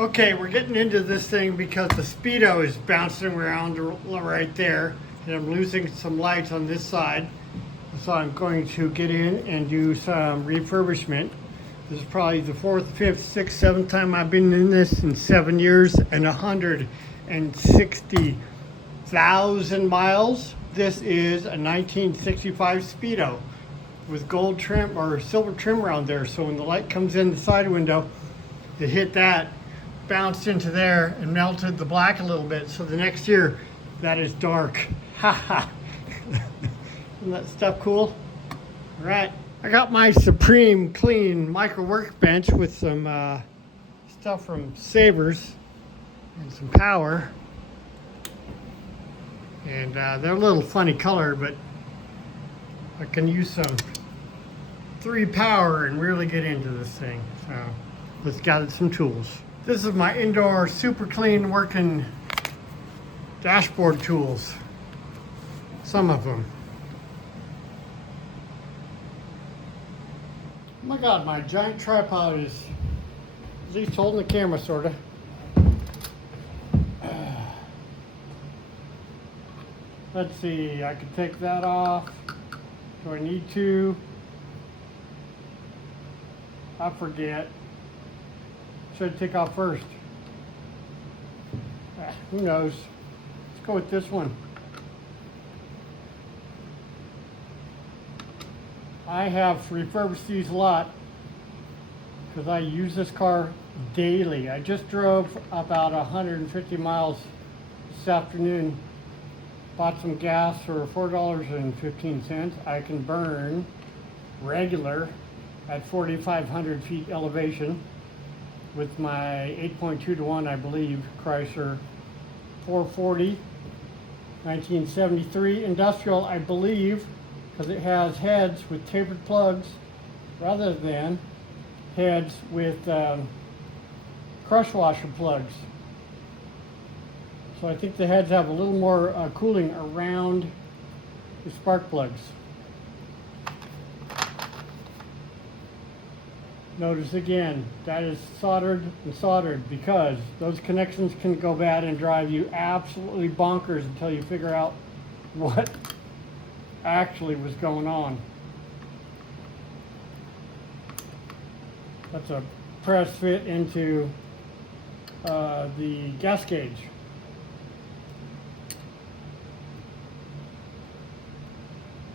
Okay, we're getting into this thing because the Speedo is bouncing around right there, and I'm losing some lights on this side. So I'm going to get in and do some refurbishment. This is probably the fourth, fifth, sixth, seventh time I've been in this in 7 years and 160,000 miles. This is a 1965 Speedo with gold trim or silver trim around there. So when the light comes in the side window, it hit that, bounced into there and melted the black a little bit. So the next year, that is dark. Haha. Isn't that stuff cool? All right. I got my Supreme Clean micro workbench with some stuff from Savers and some power. And they're a little funny color, but I can use some 3 power and really get into this thing. So let's gather some tools. This is my indoor super clean working dashboard tools. Some of them. Oh my God, my giant tripod is at least holding the camera, sorta. Let's see, I could take that off. Do I need to? I forget. Should I take off first? Who knows? Let's go with this one. I have refurbished these a lot because I use this car daily. I just drove about 150 miles this afternoon. Bought some gas for $4.15. I can burn regular at 4,500 feet elevation with my 8.2 to 1, I believe, Chrysler 440, 1973 industrial, I believe, because it has heads with tapered plugs rather than heads with crush washer plugs. So I think the heads have a little more cooling around the spark plugs. Notice again, that is soldered and soldered because those connections can go bad and drive you absolutely bonkers until you figure out what actually was going on. That's a press fit into the gas gauge.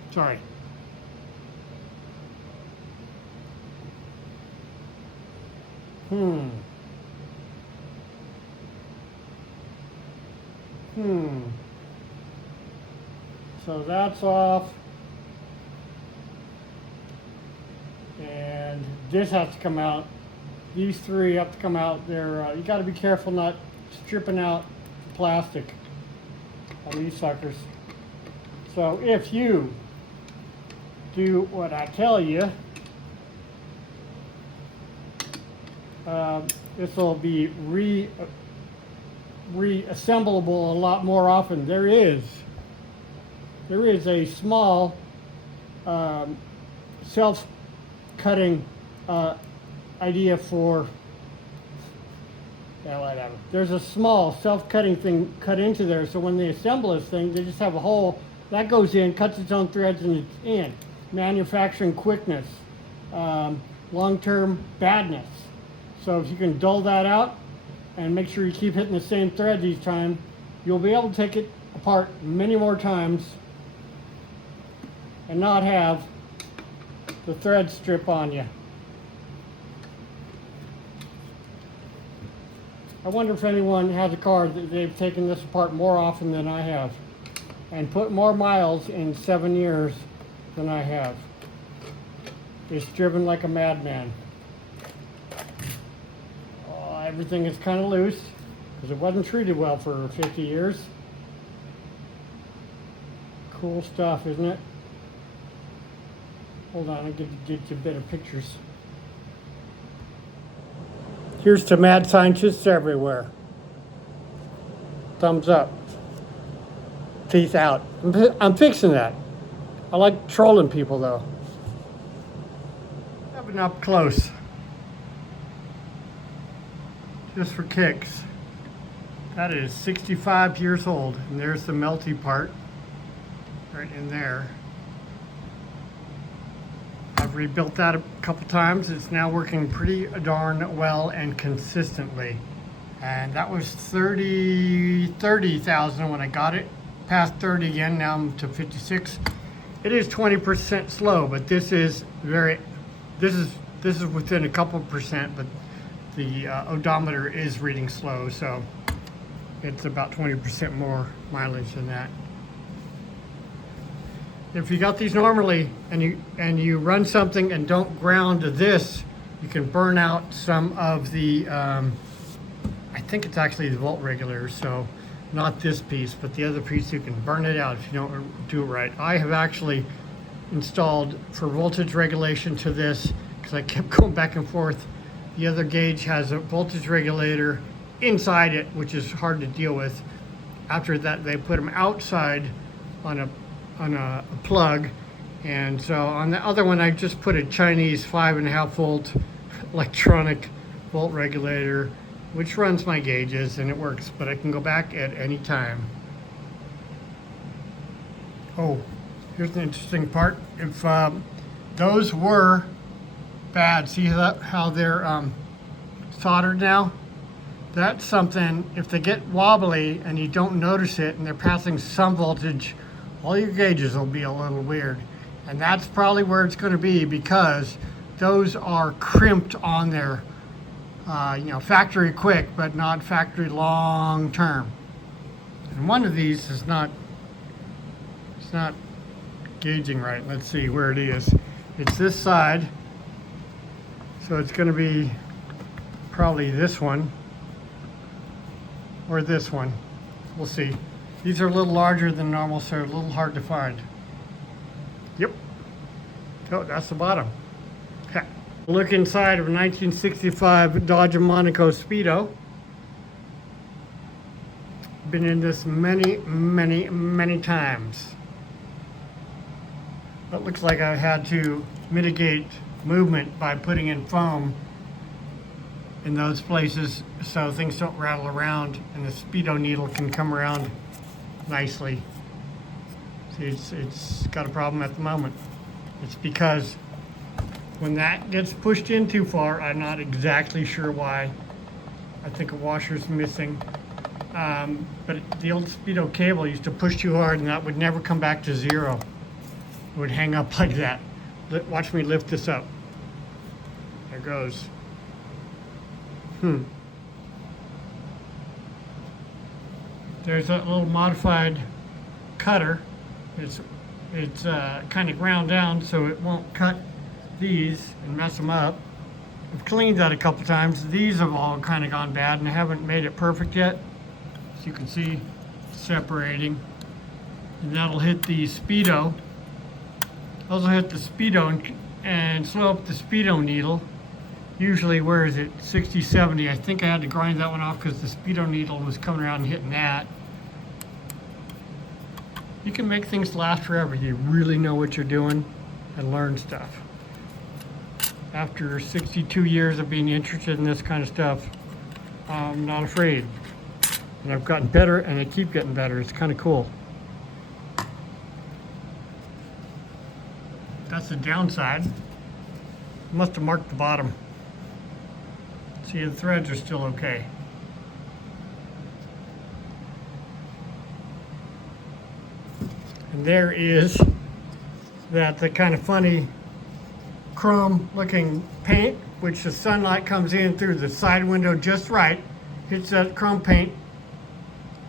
Sorry. So that's off. And this has to come out. These 3 have to come out. They're you got to be careful not stripping out the plastic on these suckers. So if you do what I tell you, this will be reassemblable a lot more often. There is a small self-cutting idea for, yeah, whatever. There's a small self-cutting thing cut into there, so when they assemble this thing, they just have a hole that goes in, cuts its own threads, and it's in. Manufacturing quickness, long-term badness. So if you can dull that out and make sure you keep hitting the same threads each time, you'll be able to take it apart many more times and not have the thread strip on you. I wonder if anyone has a car that they've taken this apart more often than I have and put more miles in 7 years than I have. It's driven like a madman. Everything is kind of loose because it wasn't treated well for 50 years. Cool stuff, isn't it? Hold on, I'll get you better pictures. Here's to mad scientists everywhere. Thumbs up. Teeth out. I'm fixing that. I like trolling people though. Have an up close. just for kicks. That is 65 years old, and there's the melty part right in there. I've rebuilt that a couple times. It's now working pretty darn well and consistently. And that was 30,000 when I got it. Past 30 again, now I'm to 56. It is 20% slow, but this is within a couple percent, but the odometer is reading slow, so it's about 20% more mileage than that. If you got these normally and you run something and don't ground this, you can burn out some of the I think it's actually the volt regulator, so not this piece, but the other piece. You can burn it out if you don't do it right. I have actually installed for voltage regulation to this because I kept going back and forth. The other gauge has a voltage regulator inside it, which is hard to deal with. After that, they put them outside on a plug, and so on the other one I just put a Chinese 5.5 volt electronic volt regulator, which runs my gauges, and it works, but I can go back at any time. Oh, here's the interesting part. If those were bad, see how they're soldered now? That's something, if they get wobbly and you don't notice it and they're passing some voltage, all your gauges will be a little weird. And that's probably where it's going to be, because those are crimped on there. Factory quick, but not factory long term. And one of these is not, it's not gauging right. Let's see where it is. It's this side, so it's going to be probably this one or this one. We'll see. These are a little larger than normal, so they're a little hard to find. Yep. Oh, that's the bottom. Heck. Look inside of a 1965 Dodge Monaco Speedo. Been in this many, many, many times. It looks like I had to mitigate movement by putting in foam in those places so things don't rattle around and the speedo needle can come around nicely. See, it's got a problem at the moment. It's because when that gets pushed in too far, I'm not exactly sure why. I think a washer's missing. But the old speedo cable used to push too hard and that would never come back to zero. It would hang up like that. Watch me lift this up. There goes. There's a little modified cutter. It's kind of ground down so it won't cut these and mess them up. I've cleaned that a couple times. These have all kind of gone bad and I haven't made it perfect yet. As you can see, separating. And that'll hit the speedo. Also hit the speedo and slow up the speedo needle. Usually, where is it? 60, 70. I think I had to grind that one off because the speedo needle was coming around and hitting that. You can make things last forever. You really know what you're doing and learn stuff. After 62 years of being interested in this kind of stuff, I'm not afraid. And I've gotten better and I keep getting better. It's kind of cool. That's the downside. Must have marked the bottom. See, the threads are still okay. And there is the kind of funny chrome looking paint, which the sunlight comes in through the side window just right, hits that chrome paint,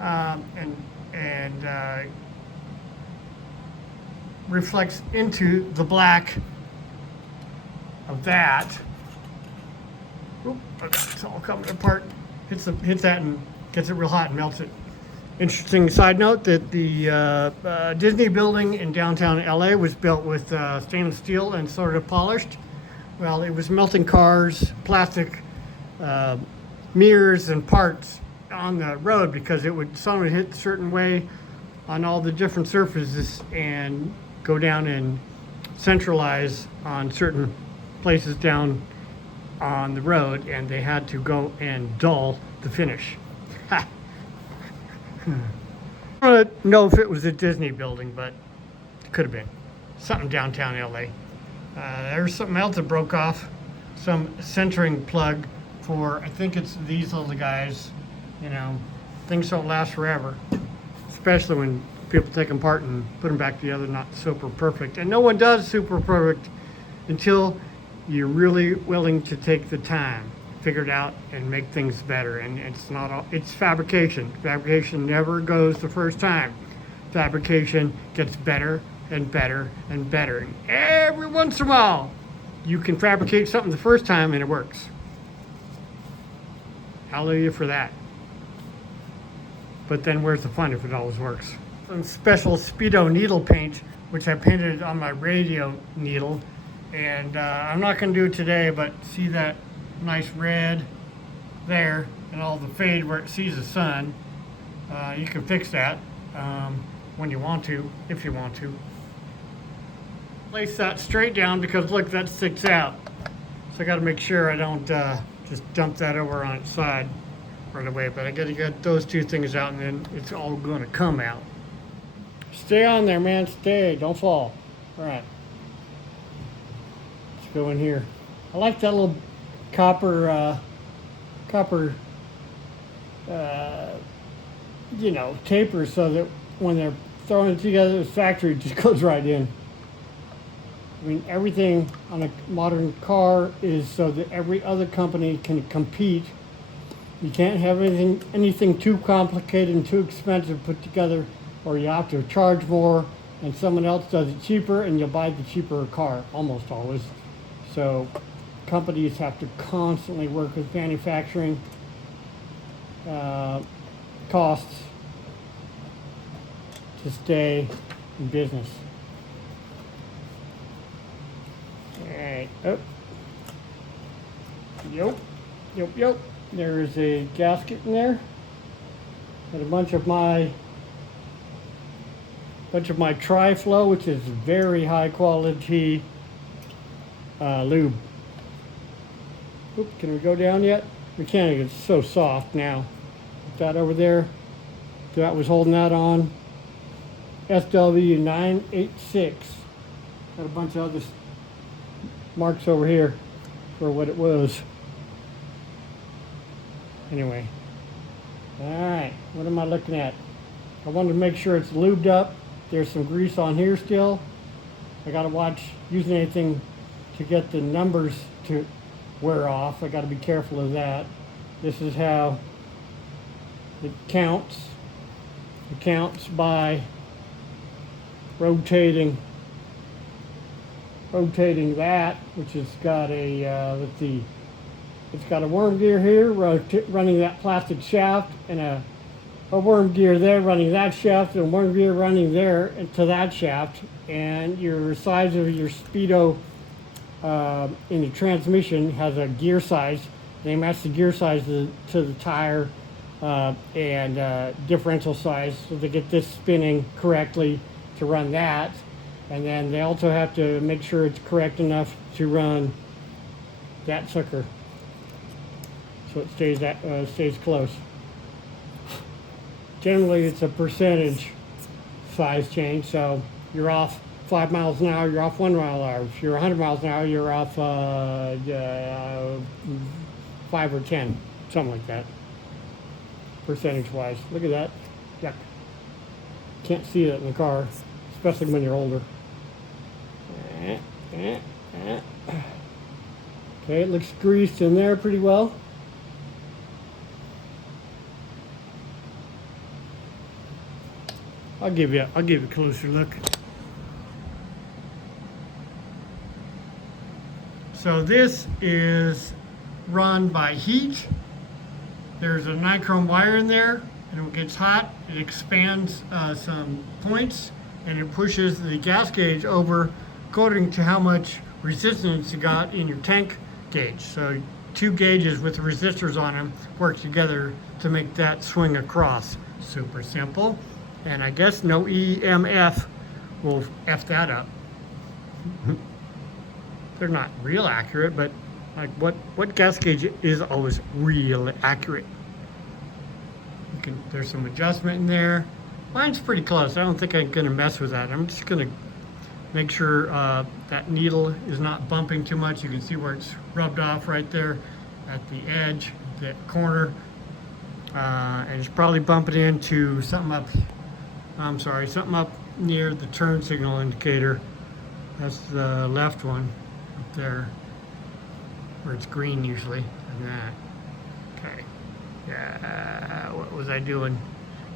and reflects into the black of that. Oop, it's all coming apart. Hits that and gets it real hot and melts it. Interesting side note that the Disney building in downtown LA was built with stainless steel and sort of polished. Well, it was melting cars, plastic mirrors and parts on the road because sun would hit a certain way on all the different surfaces and go down and centralize on certain places down on the road, and they had to go and dull the finish. Ha. I don't know if it was a Disney building, but it could have been something downtown LA. There's something else that broke off, some centering plug for, I think it's these little guys. You know, things don't last forever, especially when people take them apart and put them back together, not super perfect. And no one does super perfect until you're really willing to take the time, figure it out, and make things better. And it's not all, it's fabrication. Fabrication never goes the first time. Fabrication gets better and better and better. And every once in a while, you can fabricate something the first time and it works. Hallelujah for that. But then where's the fun if it always works? Some special Speedo needle paint, which I painted on my radio needle. And I'm not going to do it today, but see that nice red there and all the fade where it sees the sun. You can fix that when you want to, if you want to. Place that straight down because look, that sticks out. So I got to make sure I don't just dump that over on its side right away. But I got to get those two things out and then it's all going to come out. Stay on there, man. Stay. Don't fall. All right. Let's go in here. I like that little copper, you know, taper so that when they're throwing it together, the factory just goes right in. I mean, everything on a modern car is so that every other company can compete. You can't have anything too complicated and too expensive put together, or you have to charge more, and someone else does it cheaper, and you'll buy the cheaper car, almost always. So companies have to constantly work with manufacturing costs to stay in business. Alright, oh. Yep. There's a gasket in there. And a bunch of my Tri-Flow, which is very high quality lube. Oop, can we go down yet? We can't, it's so soft now. Put that over there. That was holding that on. SW986. Got a bunch of other marks over here for what it was. Anyway. Alright, what am I looking at? I wanted to make sure it's lubed up. There's some grease on here still. I gotta watch using anything to get the numbers to wear off. I gotta be careful of that. This is how it counts. It counts by rotating that, which has got a let's see, it's got a worm gear here running that plastic shaft, and a worm gear there running that shaft, and a worm gear running there to that shaft. And your size of your Speedo in the transmission has a gear size. They match the gear size to the tire and differential size, so they get this spinning correctly to run that. And then they also have to make sure it's correct enough to run that sucker, so it stays close. Generally, it's a percentage size change. So you're off 5 miles an hour, you're off 1 mile an hour. If you're 100 miles an hour, you're off 5 or 10, something like that, percentage-wise. Look at that. Yuck. Can't see it in the car, especially when you're older. Okay, it looks greased in there pretty well. I'll give you a closer look. So this is run by heat. There's a nichrome wire in there, and when it gets hot, it expands some points, and it pushes the gas gauge over according to how much resistance you got in your tank gauge. So 2 gauges with resistors on them work together to make that swing across. Super simple. And I guess no EMF will F that up. They're not real accurate, but Like what gas gauge is always really accurate. There's some adjustment in there. Mine's pretty close. I don't think I'm gonna mess with that. I'm just gonna make sure that needle is not bumping too much. You can see where it's rubbed off right there at the edge, that corner. And it's probably bumping into something up, something up near the turn signal indicator. That's the left one up there, where it's green usually, and that. Okay. Yeah, what was I doing?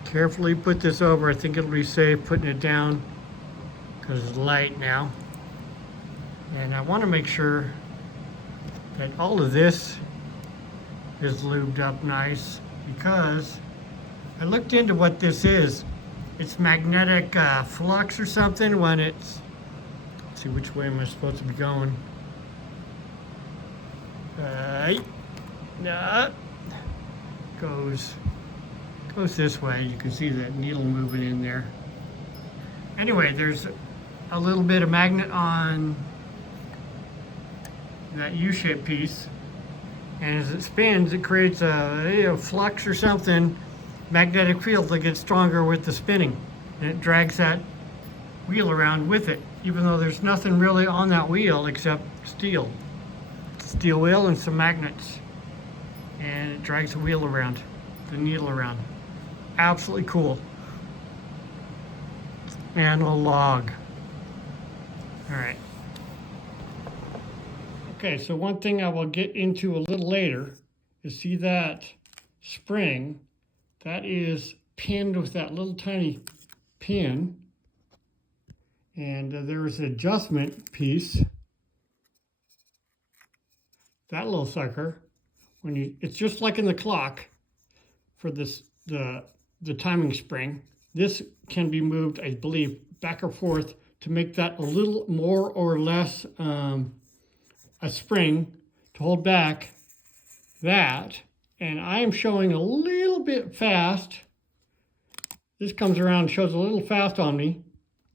Carefully put this over. I think it'll be safe putting it down because it's light now. And I want to make sure that all of this is lubed up nice, because I looked into what this is. It's magnetic flux or something when it's, let's see, which way am I supposed to be going? No. Goes this way. You can see that needle moving in there. Anyway, there's a little bit of magnet on that U-shaped piece, and as it spins, it creates a flux or something, magnetic field that gets stronger with the spinning, and it drags that wheel around with it, even though there's nothing really on that wheel except steel wheel and some magnets, and it drags the wheel around, the needle around. Absolutely cool. Analog. All right. Okay, so one thing I will get into a little later is, see that spring? That is pinned with that little tiny pin. And there is an adjustment piece. That little sucker, it's just like in the clock for this, the timing spring. This can be moved, I believe, back or forth to make that a little more or less a spring to hold back that. And I am showing a little bit fast. This comes around and shows a little fast on me.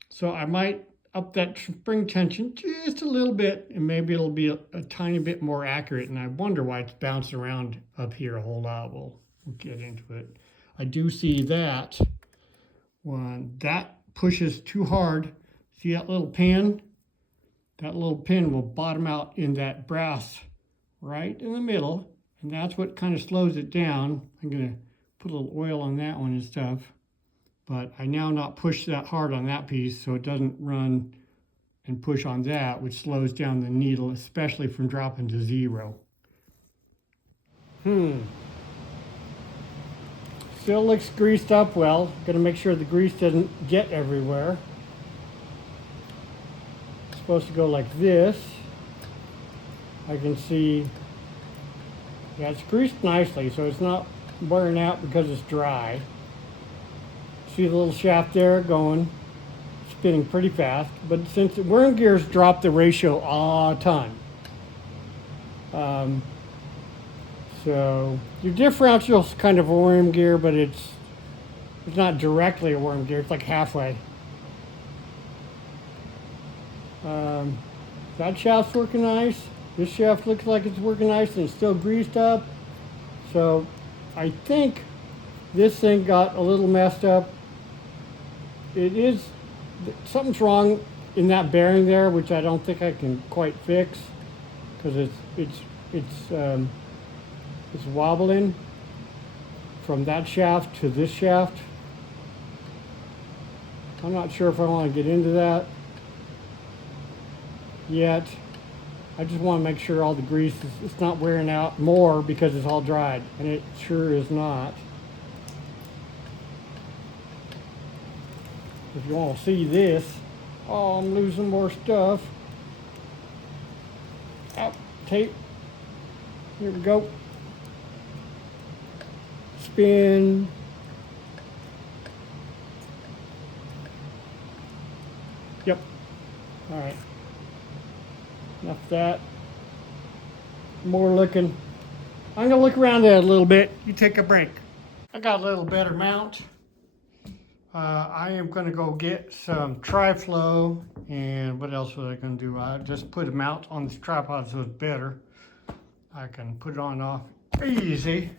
So I might up that spring tension just a little bit, and maybe it'll be a tiny bit more accurate. And I wonder why it's bouncing around up here a whole lot. We'll get into it. I do see that when that pushes too hard, see that little pin? That little pin will bottom out in that brass right in the middle, and that's what kind of slows it down. I'm going to put a little oil on that one and stuff, but I now not push that hard on that piece so it doesn't run and push on that, which slows down the needle, especially from dropping to zero. Still looks greased up well. Gonna make sure the grease doesn't get everywhere. It's supposed to go like this. I can see, yeah, it's greased nicely, so it's not wearing out because it's dry. See the little shaft there going, spinning pretty fast, but since the worm gears drop the ratio a ton. So your differential's kind of a worm gear, but it's not directly a worm gear. It's like halfway. That shaft's working nice. This shaft looks like it's working nice and it's still greased up. So I think this thing got a little messed up. It is, something's wrong in that bearing there, which I don't think I can quite fix, because it's wobbling from that shaft to this shaft. I'm not sure if I want to get into that yet. I just want to make sure all the grease it's not wearing out more because it's all dried, and it sure is not. If you want to see this, oh, I'm losing more stuff. Out, tape. Here we go. Spin. Yep. All right. Enough of that. More looking. I'm gonna look around there a little bit. You take a break. I got a little better mount. I am gonna go get some tri-flow, and what else was I gonna do? I just put a mount on this tripod so it's better. I can put it on off easy.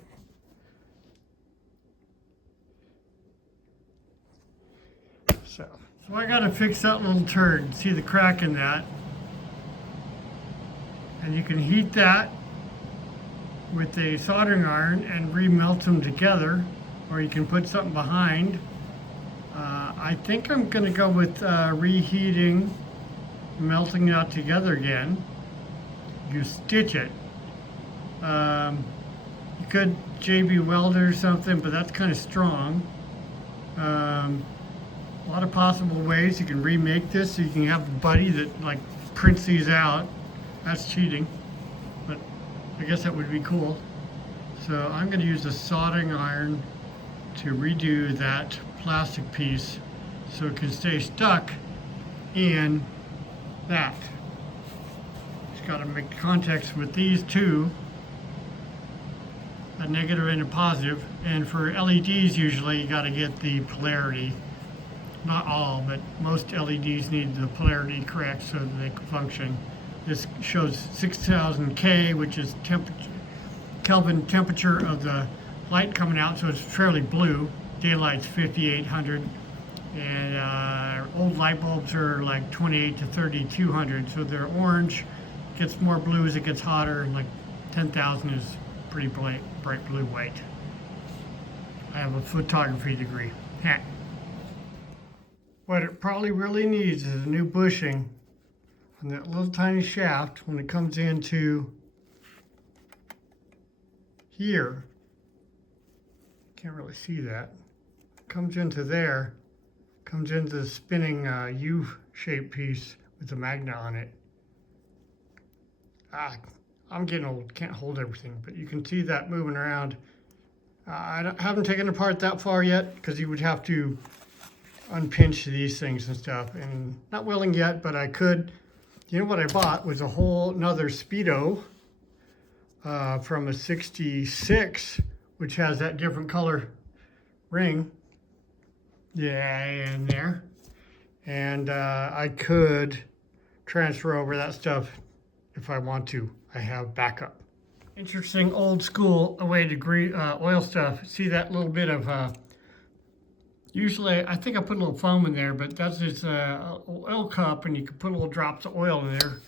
So I gotta fix that little turd. See the crack in that? And you can heat that with a soldering iron and remelt them together, or you can put something behind. I think I'm gonna go with reheating, melting that together again. You stitch it. You could JB weld it or something, but that's kind of strong. A lot of possible ways you can remake this, so you can have a buddy that like prints these out. That's cheating, but I guess that would be cool. So I'm going to use a soldering iron to redo that plastic piece so it can stay stuck in that. Just got to make contacts with these two, a negative and a positive. And for LEDs, usually you got to get the polarity. Not all, but most LEDs need the polarity correct so that they can function. This shows 6000 K, which is Kelvin temperature of the light coming out, so it's fairly blue. Daylight's 5800, and old light bulbs are like 28 to 3200, so they're orange. Gets more blue as it gets hotter, and like 10,000 is pretty bright blue white. I have a photography degree. Heh. What it probably really needs is a new bushing on that little tiny shaft when it comes into here. Can't really see that. Comes into there, comes into the spinning U-shaped piece with the magnet on it. I'm getting old, can't hold everything, but you can see that moving around. I haven't taken it apart that far yet because you would have to unpinch these things and stuff, and not willing yet, but I could. You know what I bought was a whole another Speedo from a 66, which has that different color ring. Yeah, in there. And I could transfer over that stuff if I want to. I have backup. Interesting old school way to oil stuff. See that little bit of usually, I think I put a little foam in there, but that's just an oil cup, and you can put little drops of oil in there, and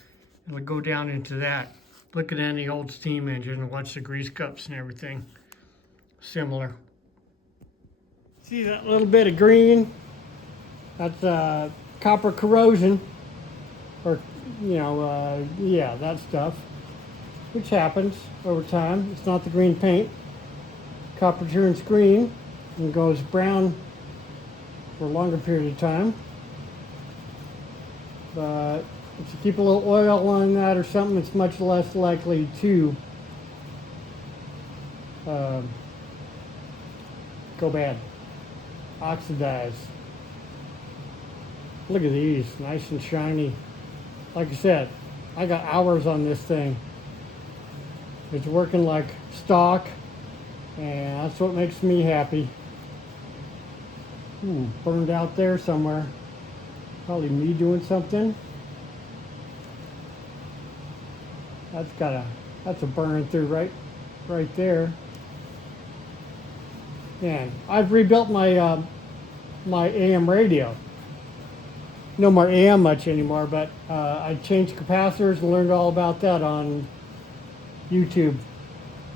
it'll go down into that. Look at any old steam engine and watch the grease cups and everything. Similar. See that little bit of green? That's copper corrosion, or yeah, that stuff, which happens over time. It's not the green paint. Copper turns green and goes brown for a longer period of time. But if you keep a little oil on that or something, it's much less likely to go bad, oxidize. Look at these, nice and shiny. Like I said, I got hours on this thing. It's working like stock, and that's what makes me happy. Burned out there somewhere. Probably me doing something. That's a burn through right there. And I've rebuilt my my AM radio. No more AM much anymore, but I changed capacitors and learned all about that on YouTube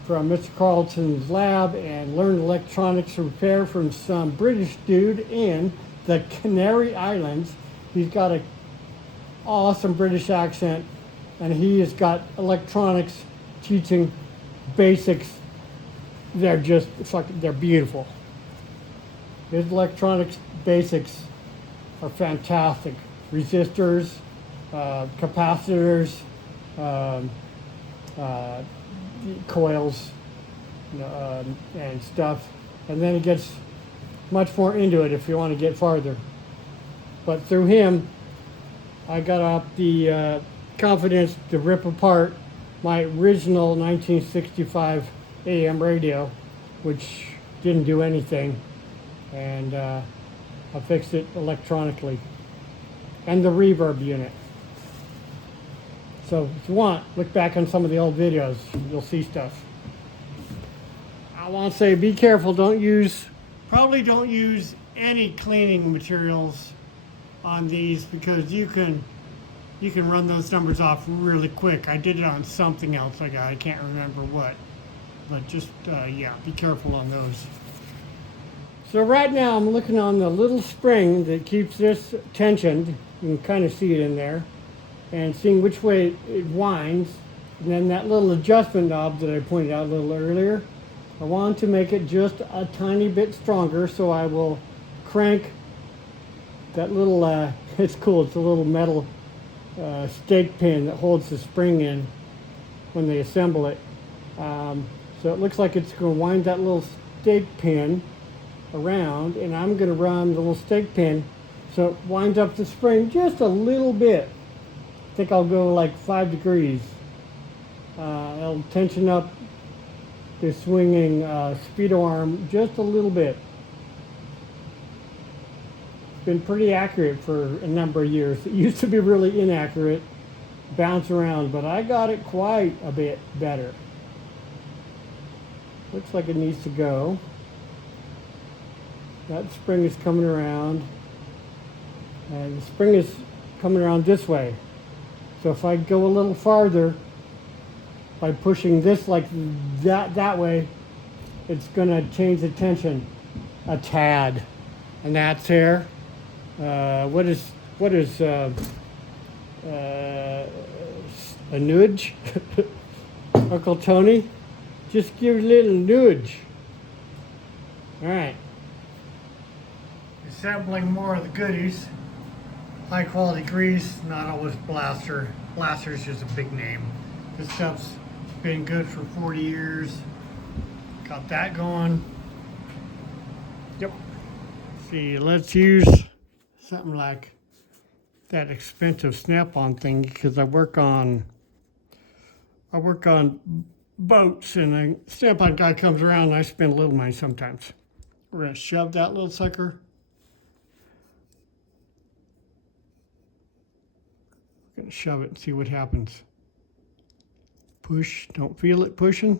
from Mr. Carlton's lab, and learned electronics repair from some British dude in the Canary Islands. He's got an awesome British accent, and he has got electronics teaching basics. They're just they're beautiful. His electronics basics are fantastic. Resistors, capacitors, coils, and stuff. And then it gets much more into it if you want to get farther. But through him, I got up the confidence to rip apart my original 1965 AM radio, which didn't do anything, and I fixed it electronically, and the reverb unit. So if you want, look back on some of the old videos, you'll see stuff. I want to say be careful, probably don't use any cleaning materials on these, because you can run those numbers off really quick. I did it on something else I can't remember what. But just, yeah, be careful on those. So right now I'm looking on the little spring that keeps this tensioned. You can kind of see it in there. And seeing which way it winds. And then that little adjustment knob that I pointed out a little earlier. I want to make it just a tiny bit stronger, so I will crank that little, it's cool, it's a little metal stake pin that holds the spring in when they assemble it. So it looks like it's going to wind that little stake pin around, and I'm going to run the little stake pin so it winds up the spring just a little bit. I think I'll go like 5 degrees. It'll tension up the swinging speedo arm just a little bit. It's been pretty accurate for a number of years. It used to be really inaccurate, bounce around, but I got it quite a bit better. Looks like it needs to go. That spring is coming around, and the spring is coming around this way. So if I go a little farther by pushing this like that way, it's going to change the tension a tad. And that's there. What is a nudge? Uncle Tony, just give a little nudge. All right. Assembling more of the goodies. High quality grease, not always Blaster. Blaster's just a big name. This stuff's been good for 40 years. Got that going. Yep. See, let's use something like that expensive Snap-on thing, because I work on boats, and a Snap-on guy comes around and I spend a little money sometimes. We're gonna shove that little sucker. We're gonna shove it and see what happens. Push, don't feel it pushing.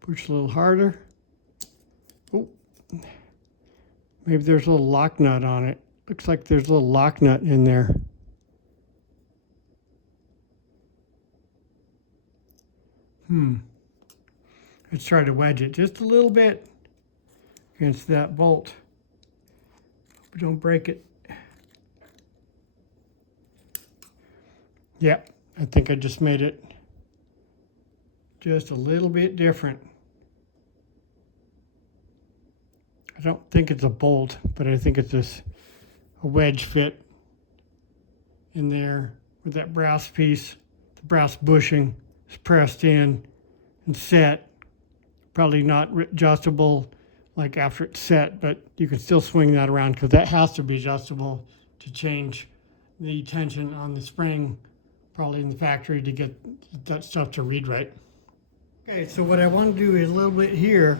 Push a little harder. Oh, maybe there's a little lock nut on it. Looks like there's a little lock nut in there. Let's try to wedge it just a little bit against that bolt. But don't break it. Yep, I think I just made it just a little bit different. I don't think it's a bolt, but I think it's a wedge fit in there with that brass piece. The brass bushing is pressed in and set. Probably not adjustable like after it's set, but you can still swing that around, because that has to be adjustable to change the tension on the spring, probably in the factory, to get that stuff to read right. Okay, so what I want to do is a little bit here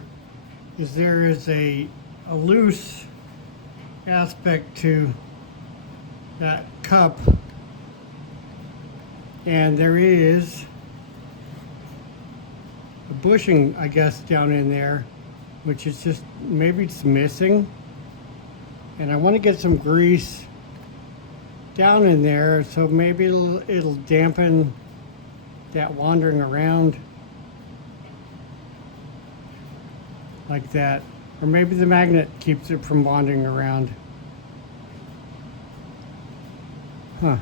is there is a loose aspect to that cup, and there is a bushing, I guess, down in there, which is just, maybe it's missing, and I want to get some grease down in there, so maybe it'll dampen that wandering around like that. Or maybe the magnet keeps it from wandering around. Huh.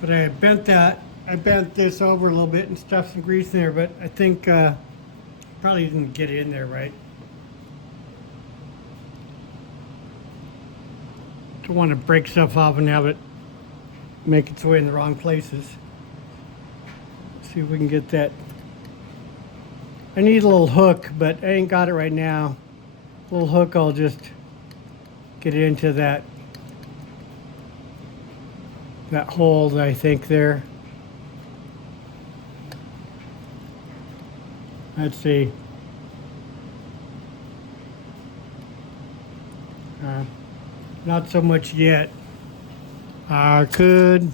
But I bent this over a little bit and stuffed some grease there, but I think probably didn't get it in there right. Don't want to break stuff off and have it make its way in the wrong places. Let's see if we can get that. I need a little hook, but I ain't got it right now. A little hook, I'll just get it into that hole that I think there. Let's see. Not so much yet. I could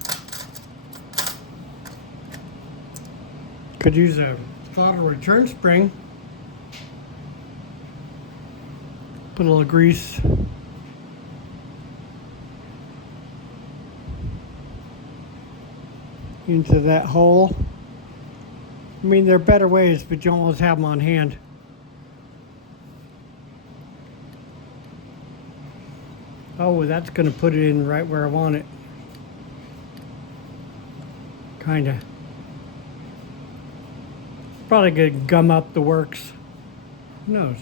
Could use a throttle return spring. Put a little grease. Into that hole. I mean, there are better ways, but you almost have them on hand. Oh, that's going to put it in right where I want it. Kinda. Probably going to gum up the works. Who knows?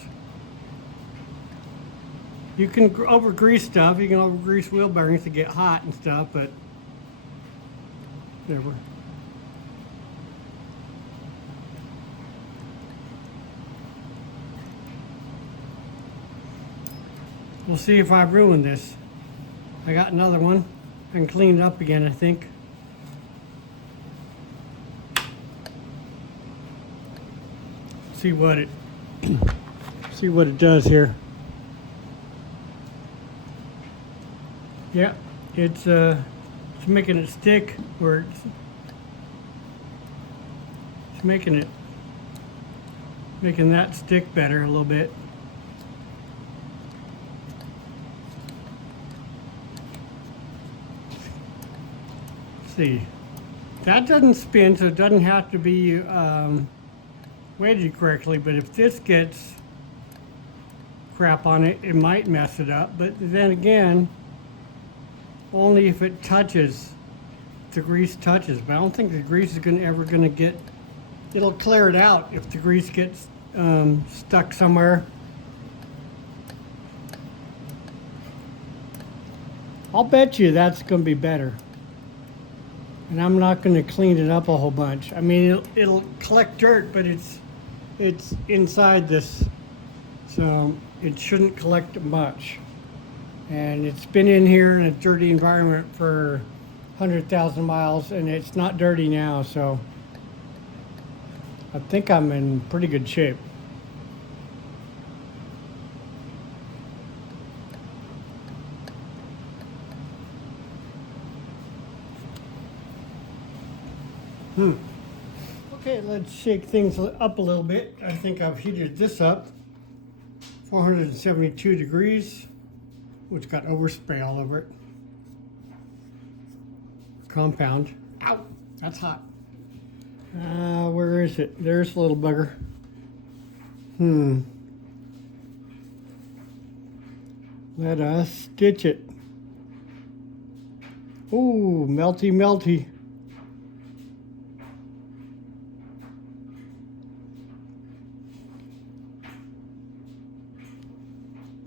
You can over-grease stuff. You can over-grease wheel bearings to get hot and stuff, but whatever. We'll see if I ruin this. I got another one. I can clean it up again, I think. See what it does here. Yeah, it's making it stick, or it's making that stick better a little bit. See, that doesn't spin, so it doesn't have to be weighted correctly, but if this gets crap on it, it might mess it up. But then again, only if it touches, the grease touches. But I don't think the grease is ever gonna get, it'll clear it out if the grease gets stuck somewhere. I'll bet you that's gonna be better. And I'm not going to clean it up a whole bunch. I mean, it'll collect dirt, but it's inside this, so it shouldn't collect much. And it's been in here in a dirty environment for 100,000 miles, and it's not dirty now, so I think I'm in pretty good shape. Okay, let's shake things up a little bit. I think I've heated this up. 472 degrees. It's got overspray all over it. Compound. Ow! That's hot. Where is it? There's a little bugger. Let us stitch it. Ooh, melty, melty.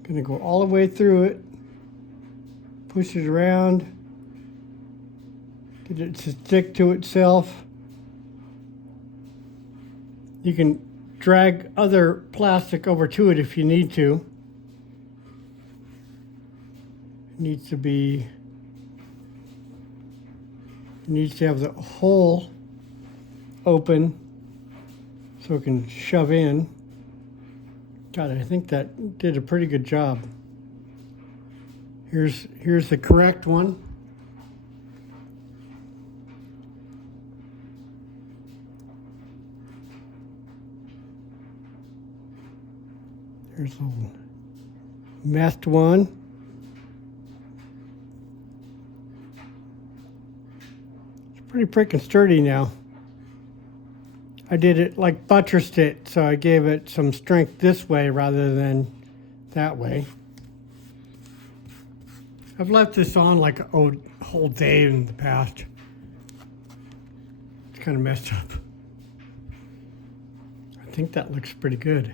Gonna go all the way through it, push it around, get it to stick to itself. You can drag other plastic over to it if you need to. It needs to have the hole open so it can shove in. God, I think that did a pretty good job. Here's the correct one. Here's a little messed one. It's pretty freaking sturdy now. I did it like buttressed it, so I gave it some strength this way rather than that way. I've left this on like a whole day in the past. It's kind of messed up. I think that looks pretty good.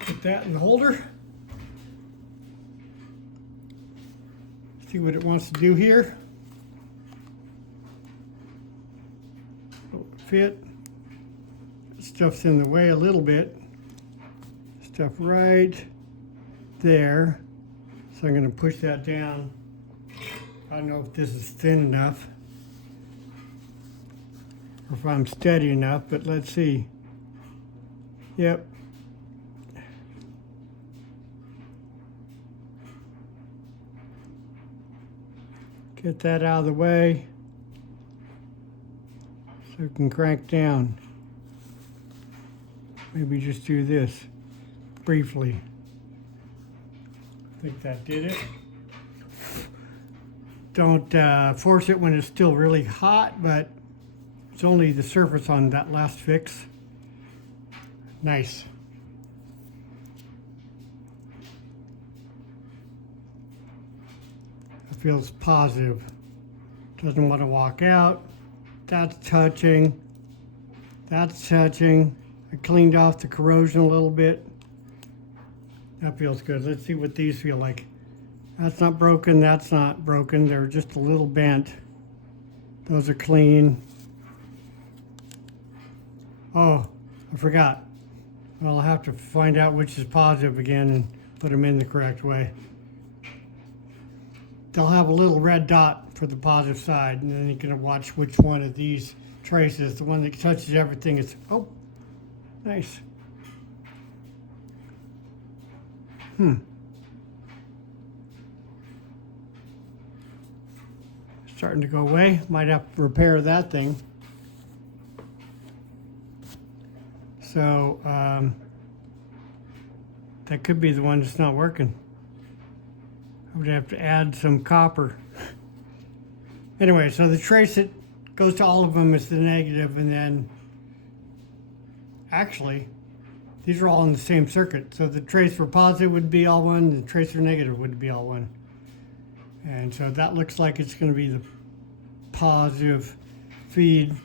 Put that in the holder. See what it wants to do here. Don't fit. Stuff's in the way a little bit. Stuff right there. So I'm going to push that down. I don't know if this is thin enough or if I'm steady enough, but let's see. Yep. Get that out of the way so it can crank down. Maybe just do this briefly. I think that did it. Don't force it when it's still really hot, but it's only the surface on that last fix. Nice. It feels positive. Doesn't want to walk out. That's touching. That's touching. I cleaned off the corrosion a little bit. That feels good. Let's see what these feel like. That's not broken, that's not broken. They're just a little bent. Those are clean. Oh, I forgot. Well, I'll have to find out which is positive again and put them in the correct way. They'll have a little red dot for the positive side, and then you can watch which one of these traces, the one that touches everything is, oh, nice. Starting to go away. Might have to repair that thing. So that could be the one that's not working. I would have to add some copper. Anyway, so the trace that goes to all of them is the negative, and then actually these are all in the same circuit. So the trace for positive would be all one, the trace for negative would be all one. And so that looks like it's going to be the positive feed.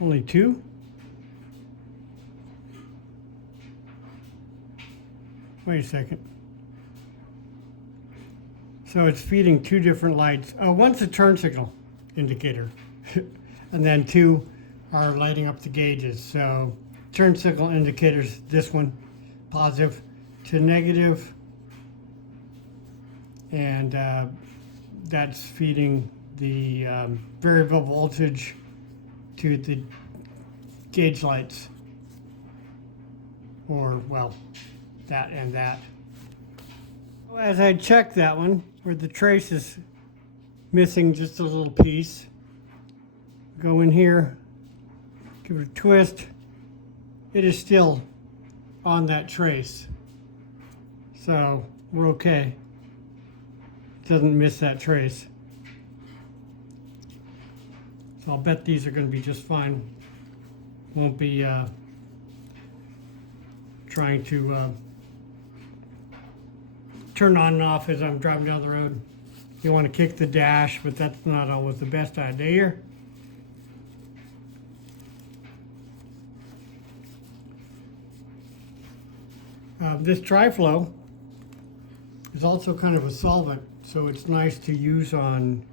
Only two? Wait a second. So it's feeding two different lights. One's a turn signal indicator, and then two are lighting up the gauges. So turn signal indicators, this one, positive to negative, and that's feeding the variable voltage to the gauge lights, or well, that and that. As I check that one, where the trace is missing just a little piece, go in here, give it a twist, it is still on that trace. So we're okay. It doesn't miss that trace. So I'll bet these are going to be just fine. Won't be trying to turn on and off as I'm driving down the road. You want to kick the dash, but that's not always the best idea. This TriFlow is also kind of a solvent, so it's nice to use on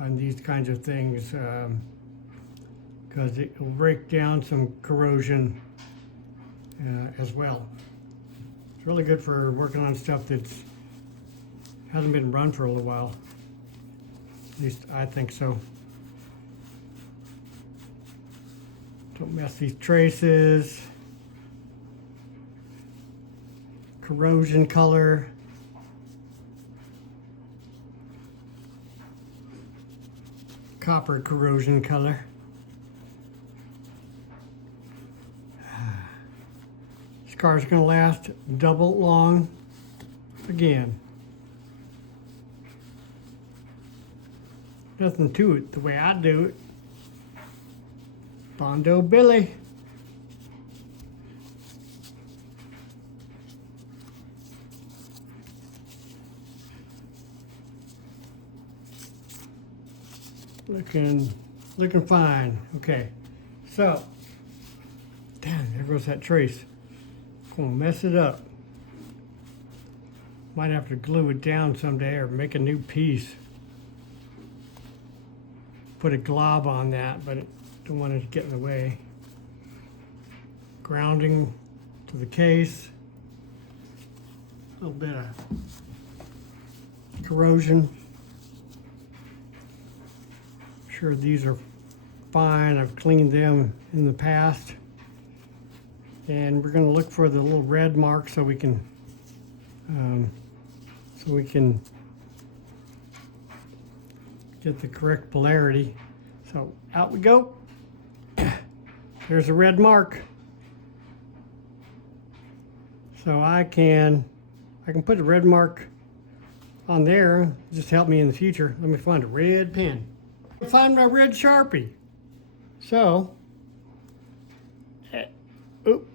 these kinds of things because it will break down some corrosion as well. It's really good for working on stuff that's hasn't been run for a little while. At least I think so. Don't mess these traces. Corrosion color. Copper corrosion color. This car's gonna last double long again. Nothing to it the way I do it. Bondo Billy. Looking fine. Okay, so damn, there goes that trace. Gonna mess it up. Might have to glue it down someday or make a new piece. Put a glob on that, but don't want it to get in the way. Grounding to the case. A little bit of corrosion. Sure these are fine. I've cleaned them in the past. And we're going to look for the little red mark so we can so we can get the correct polarity. So out we go. There's a red mark. So I can put a red mark on there, just help me in the future. Let me find a red pen. Find my red Sharpie. So, oop,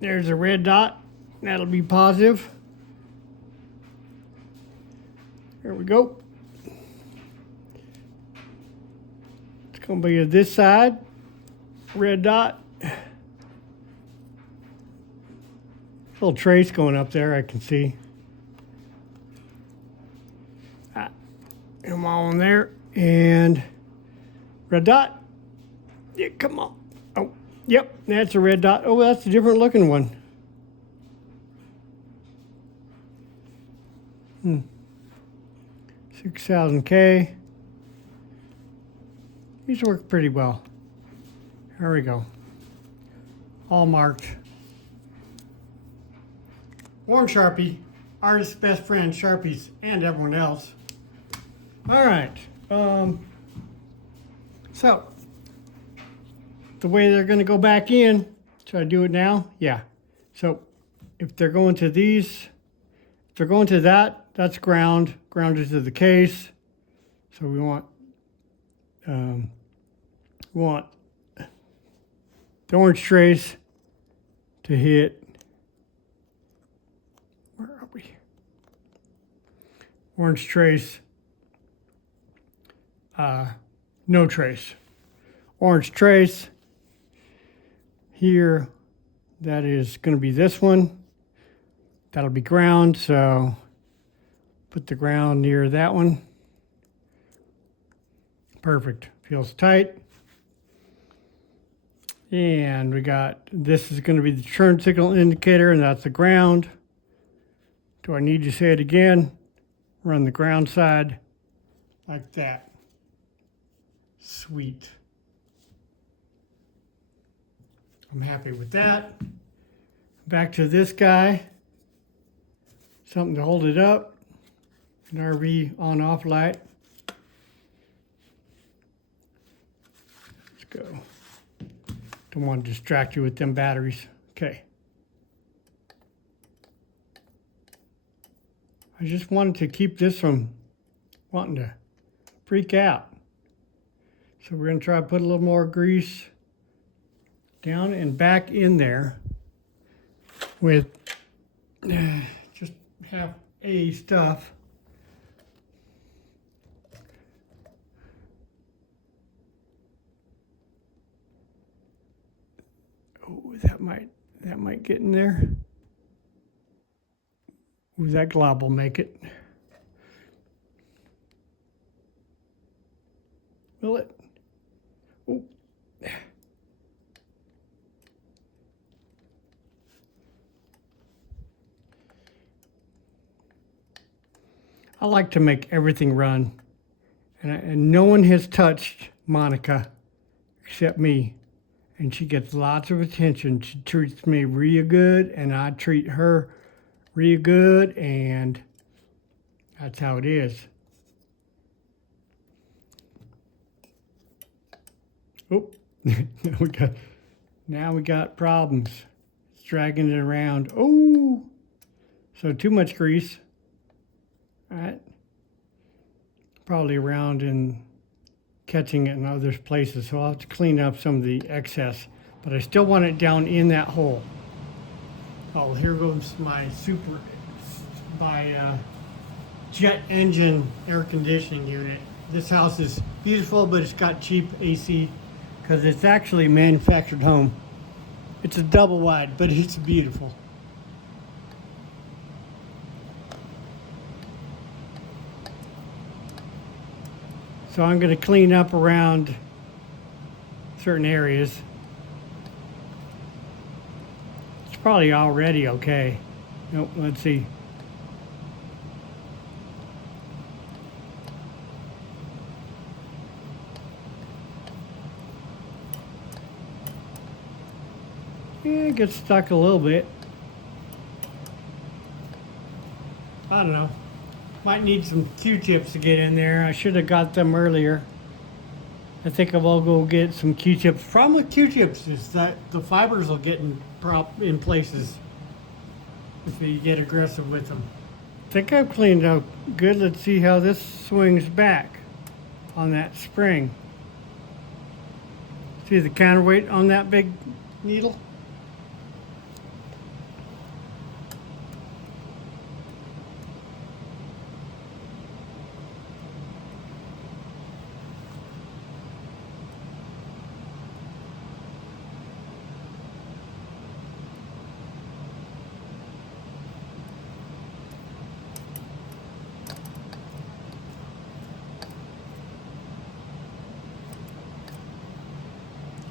there's a red dot. That'll be positive. There we go. It's gonna be this side, red dot. Little trace going up there, I can see. Come on there, and red dot. Yeah, come on. Oh, yep, that's a red dot. Oh, that's a different looking one. 6,000 K. These work pretty well. There we go. All marked. Orange Sharpie, artist's best friend, Sharpies, and everyone else. All right. So the way they're going to go back in. Should I do it now? Yeah. So if they're going to these, if they're going to that, that's ground. Ground is to the case. So we want the orange trace to hit. Where are we? Orange trace. No trace. Orange trace here, that is going to be this one. That'll be ground, so put the ground near that one. Perfect. Feels tight. And we got, this is going to be the turn signal indicator, and that's the ground. Do I need to say it again? Run the ground side like that. Sweet. I'm happy with that. Back to this guy. Something to hold it up. An RV on-off light. Let's go. Don't want to distract you with them batteries. Okay. I just wanted to keep this from wanting to freak out. So we're going to try to put a little more grease down and back in there with just half A stuff. Oh, that might get in there. Ooh, that glob will make it. Will it? Ooh. I like to make everything run, and no one has touched Monica except me, and she gets lots of attention. She treats me real good, and I treat her real good, and that's how it is. Oh, now we got problems. It's dragging it around. Oh, so too much grease. All right, probably around and catching it in other places, so I'll have to clean up some of the excess, but I still want it down in that hole. Oh, here goes my jet engine air conditioning unit. This house is beautiful, but it's got cheap AC because it's actually a manufactured home. It's a double wide, but it's beautiful. So I'm going to clean up around certain areas. It's probably already okay. Nope, let's see. Yeah, it gets stuck a little bit. I don't know. Might need some Q-tips to get in there. I should have got them earlier. I think I will go get some Q-tips. Problem with Q-tips is that the fibers will get in places if you get aggressive with them. I think I've cleaned out good. Let's see how this swings back on that spring. See the counterweight on that big needle?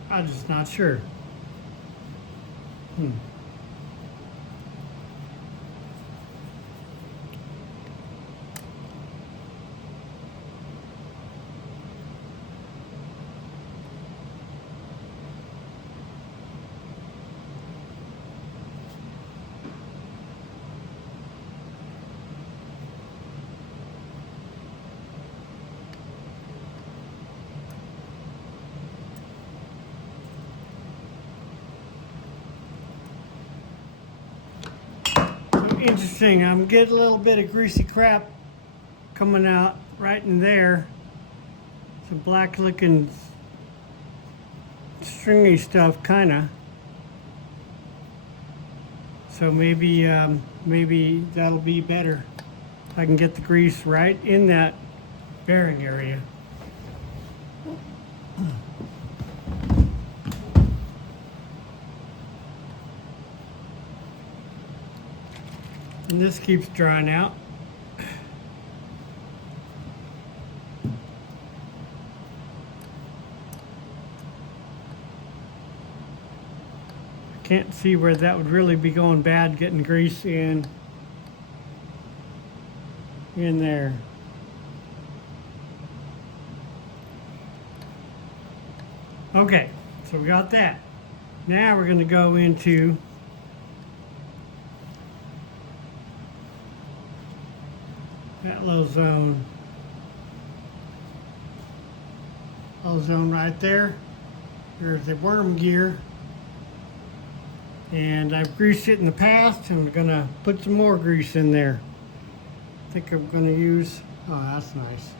I'm just not sure. Interesting. I'm getting a little bit of greasy crap coming out right in there. Some black looking stringy stuff, kinda. So maybe that'll be better. I can get the grease right in that bearing area. And this keeps drying out. I can't see where that would really be going bad, getting grease in there. Okay, so we got that. Now we're going to go into that little zone right there. There's the worm gear. And I've greased it in the past, and I'm gonna put some more grease in there. I think I'm gonna use, oh, that's nice.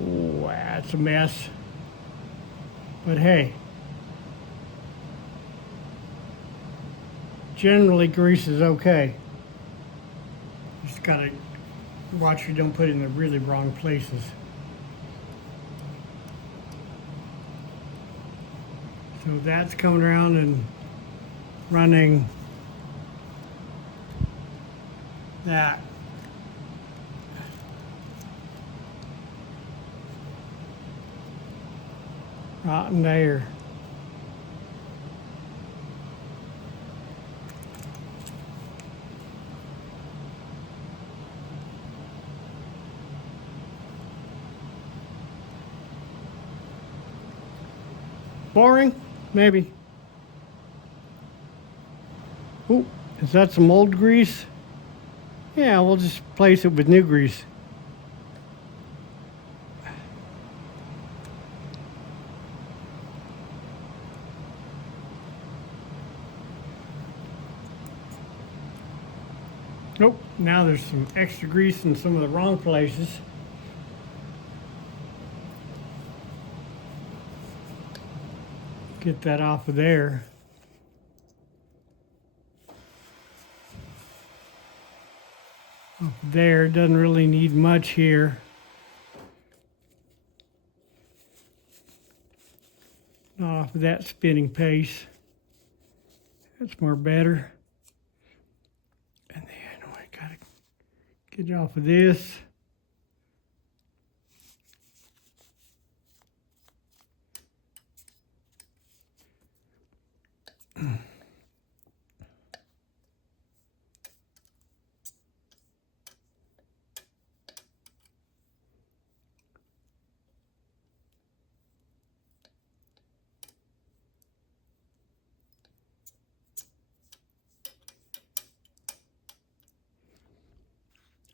Oh, that's a mess. But hey, generally grease is okay. Just gotta watch you don't put it in the really wrong places. So that's coming around and running that. Rotten there. Boring? Maybe. Ooh, is that some old grease? Yeah, we'll just replace it with new grease. Nope, now there's some extra grease in some of the wrong places. Get that off of there. Off there, doesn't really need much here. Off of that spinning paste. That's more better. And then I gotta get it off of this.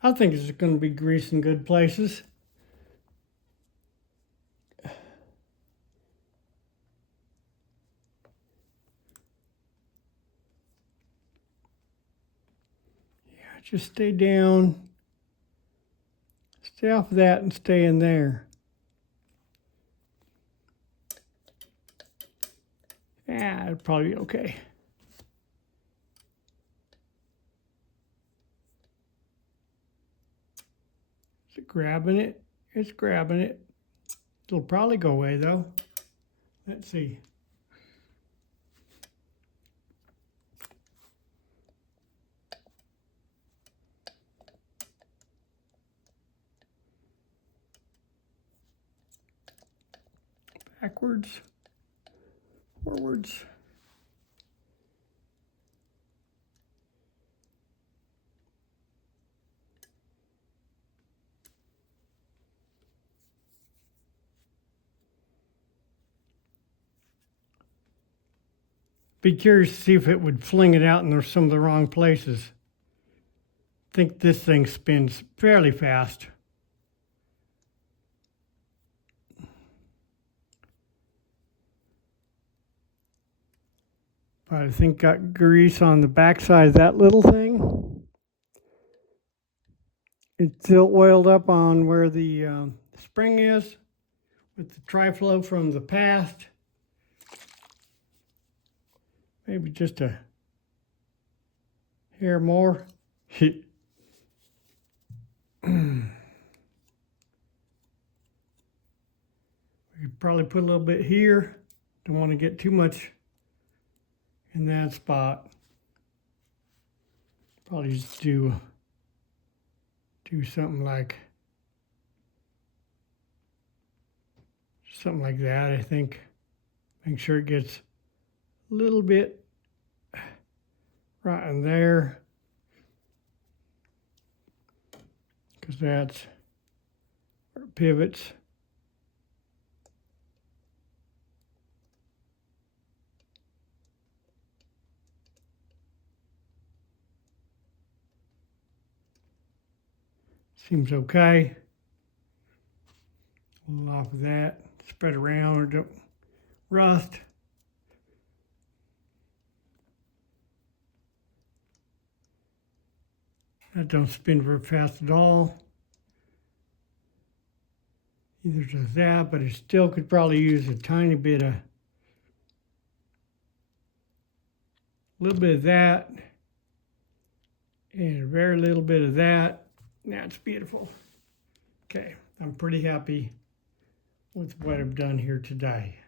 I think it's going to be greased in good places. Yeah, just stay down. Stay off of that and stay in there. Yeah, it'll probably be okay. Is it grabbing it? It's grabbing it. It'll probably go away though. Let's see. Backwards, forwards. Be curious to see if it would fling it out in some of the wrong places. I think this thing spins fairly fast. But I think got grease on the backside of that little thing. It's still oiled up on where the spring is with the tri-flow from the past. Maybe just a hair more. We could probably put a little bit here. Don't want to get too much in that spot. Probably just do something like that, I think. Make sure it gets a little bit right in there, because that's where it pivots. Seems okay. A little off of that, spread around or don't rust. That don't spin very fast at all. Either does that, but it still could probably use a tiny bit of, little bit of that, and a very little bit of that. That's beautiful. Okay, I'm pretty happy with what I've done here today.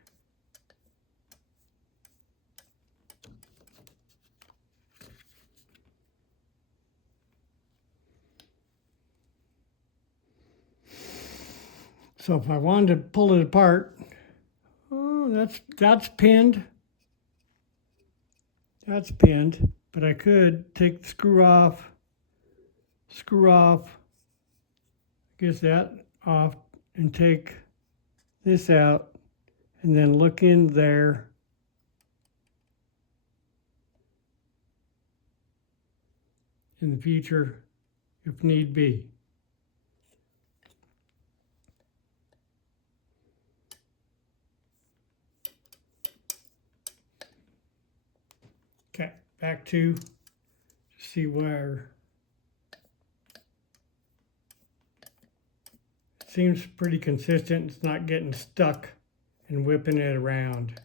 So if I wanted to pull it apart, oh, that's pinned. That's pinned, but I could take the screw off, get that off, and take this out, and then look in there. In the future, if need be. Okay, back to see where it seems pretty consistent. It's not getting stuck and whipping it around.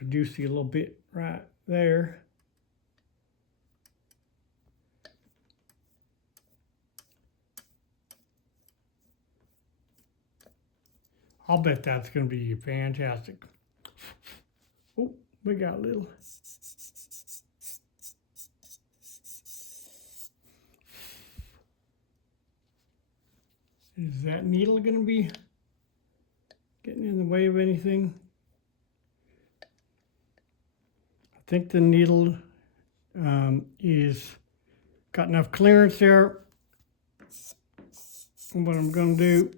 I do see a little bit right there. I'll bet that's going to be fantastic. Oh, we got a little. Is that needle going to be getting in the way of anything? I think the needle is got enough clearance there. And what I'm going to do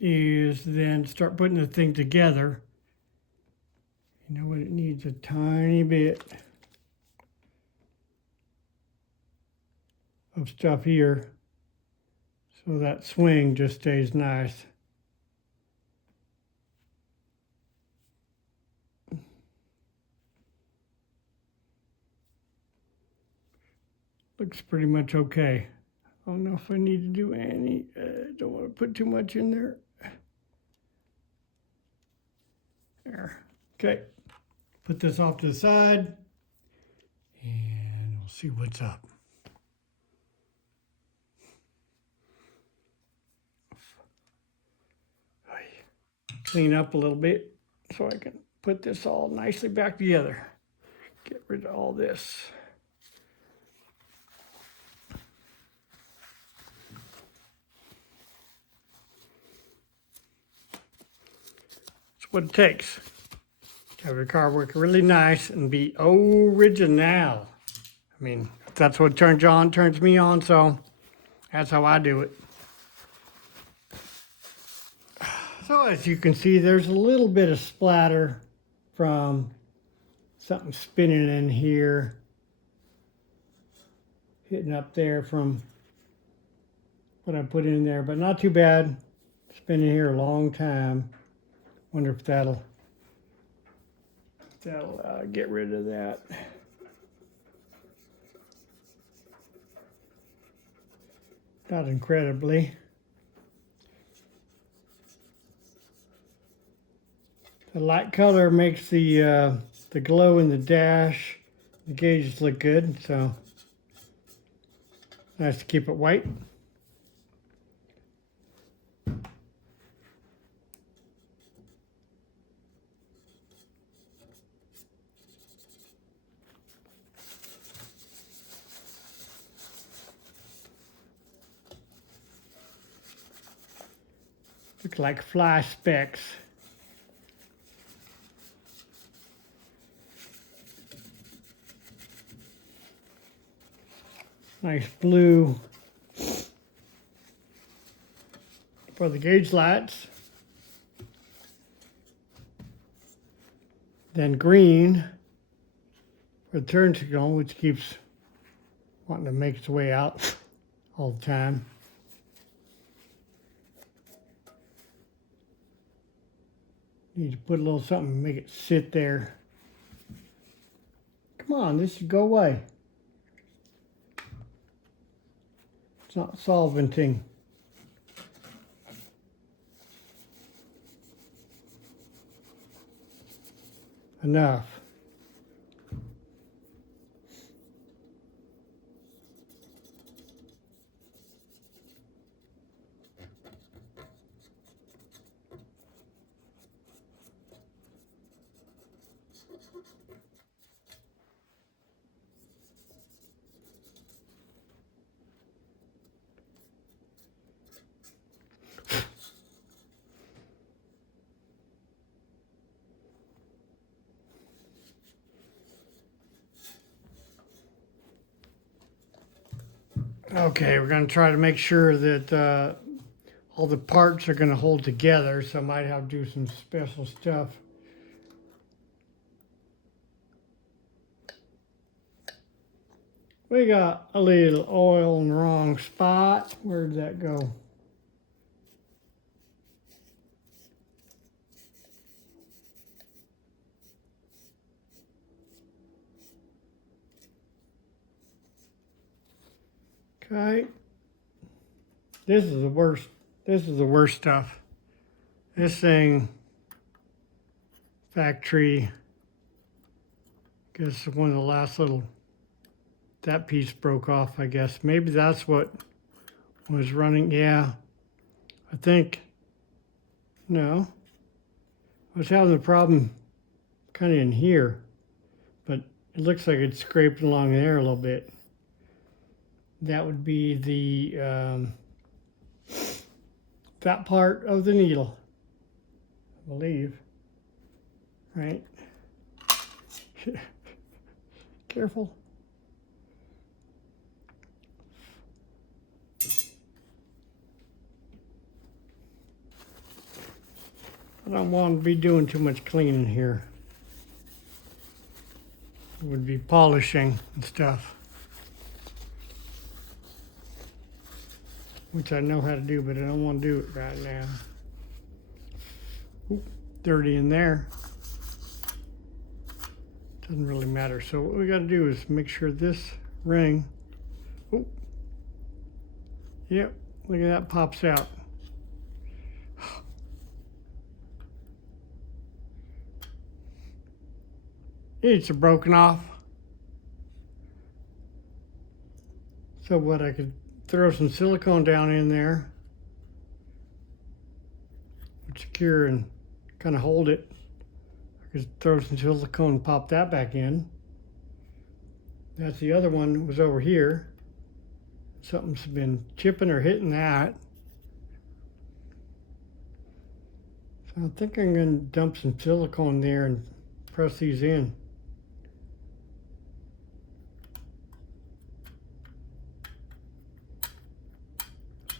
is then start putting the thing together. You know what, it needs a tiny bit of stuff here, so that swing just stays nice. Looks pretty much okay. I don't know if I need to do any, don't want to put too much in there. There, okay. Put this off to the side and we'll see what's up. Clean up a little bit so I can put this all nicely back together. Get rid of all this. That's what it takes. Have your car work really nice and be original. I mean, that's what turns me on, so that's how I do it. So as you can see, there's a little bit of splatter from something spinning in here, hitting up there from what I put in there, but not too bad. It's been in here a long time. Wonder if that'll get rid of that. Not incredibly. The light color makes the glow in the dash, the gauges look good, so nice to keep it white. Look like fly specks. Nice blue for the gauge lights. Then green for the turn signal, which keeps wanting to make its way out all the time. Need to put a little something to make it sit there. Come on, this should go away. It's not solventing. Enough. Okay, we're going to try to make sure that all the parts are going to hold together, so I might have to do some special stuff. We got a little oil in the wrong spot. Where did that go? Okay. This is the worst. This is the worst stuff. This thing, factory, guess one of the last little, that piece broke off, I guess. Maybe that's what was running. Yeah, I think, no. I was having a problem kind of in here, but it looks like it's scraped along there a little bit. That would be the that part of the needle, I believe. Right? Careful. I don't want to be doing too much cleaning here. It would be polishing and stuff. which I know how to do, but I don't want to do it right now. Oop, dirty in there. Doesn't really matter. So what we got to do is make sure this ring, oop, yep, look at that, pops out. It's broken off. So what, I could throw some silicone down in there, secure and kind of hold it. I could throw some silicone and pop that back in. That's the other one that was over here. Something's been chipping or hitting that. So I think I'm going to dump some silicone there and press these in.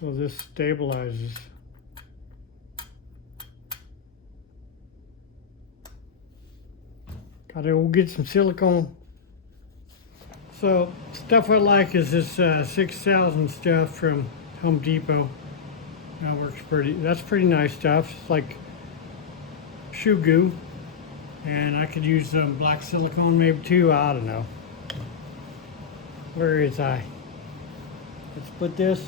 So this stabilizes. Gotta go get some silicone. So stuff I like is this 6000 stuff from Home Depot. That works that's pretty nice stuff. It's like shoe goo. And I could use some black silicone maybe too, I don't know. Where is I? Let's put this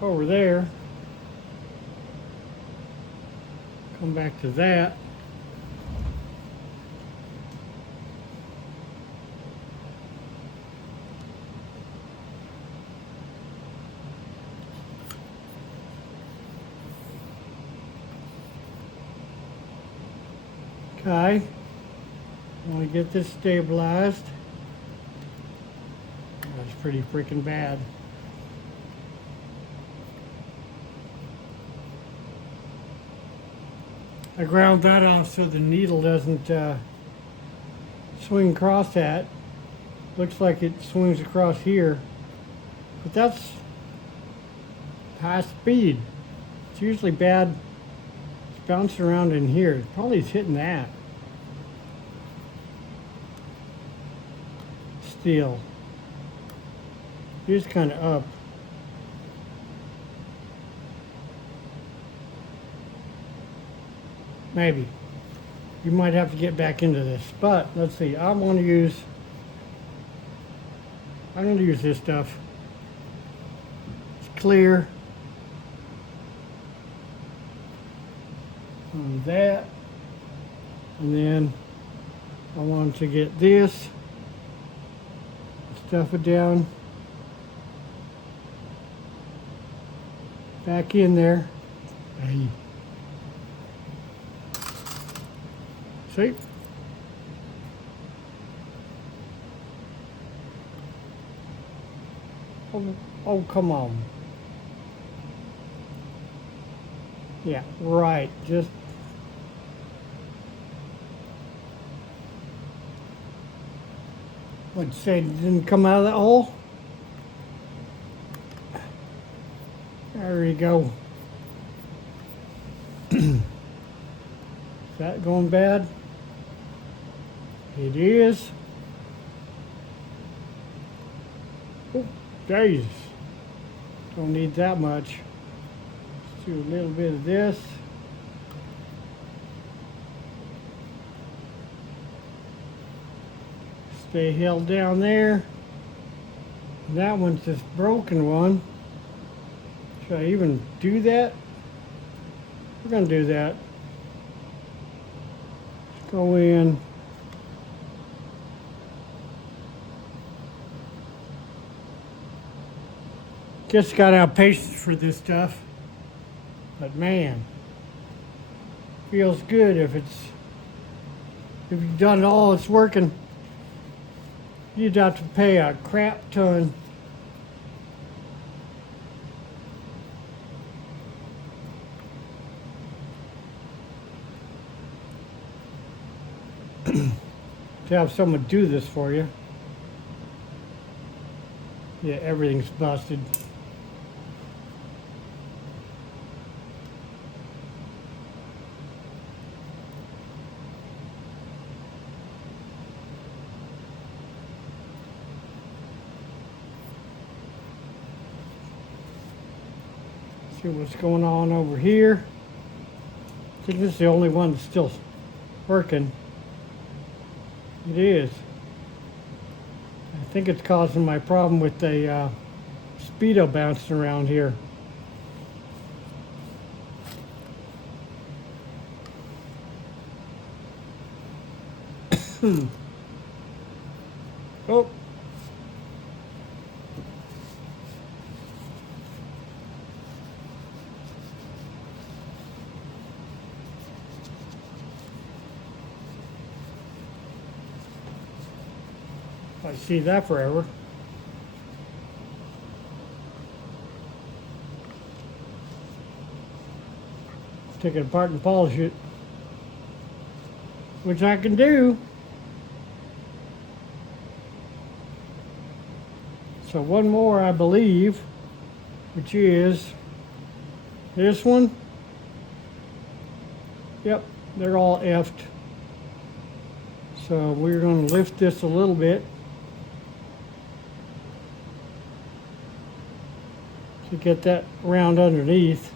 over there. Come back to that. Okay, I want to get this stabilized. That's pretty freaking bad. I ground that off so the needle doesn't swing across that. Looks like it swings across here, but that's high speed. It's usually bad. It's bouncing around in here. Probably it's hitting that. Still. It's kind of up. Maybe. You might have to get back into this. But let's see. I'm going to use this stuff. It's clear. On that. And then I want to get this. Stuff it down. Back in there. Hey. See? Oh, come on. Yeah, right. Just what'd you say? It didn't come out of that hole? There you go. Is that going bad? It is. Oh, Jesus. Don't need that much. Let's do a little bit of this. Stay held down there. And that one's this broken one. Should I even do that? We're going to do that. Let's go in. Just got to have patience for this stuff. But man, feels good if you've done it all, it's working. You'd have to pay a crap ton. To have someone do this for you. Yeah, everything's busted. See what's going on over here. I think this is the only one that's still working. It is. I think it's causing my problem with the speedo bouncing around here. Oh. I see that forever. Take it apart and polish it, which I can do. So one more, I believe, which is this one. Yep, they're all effed. So we're going to lift this a little bit to get that round underneath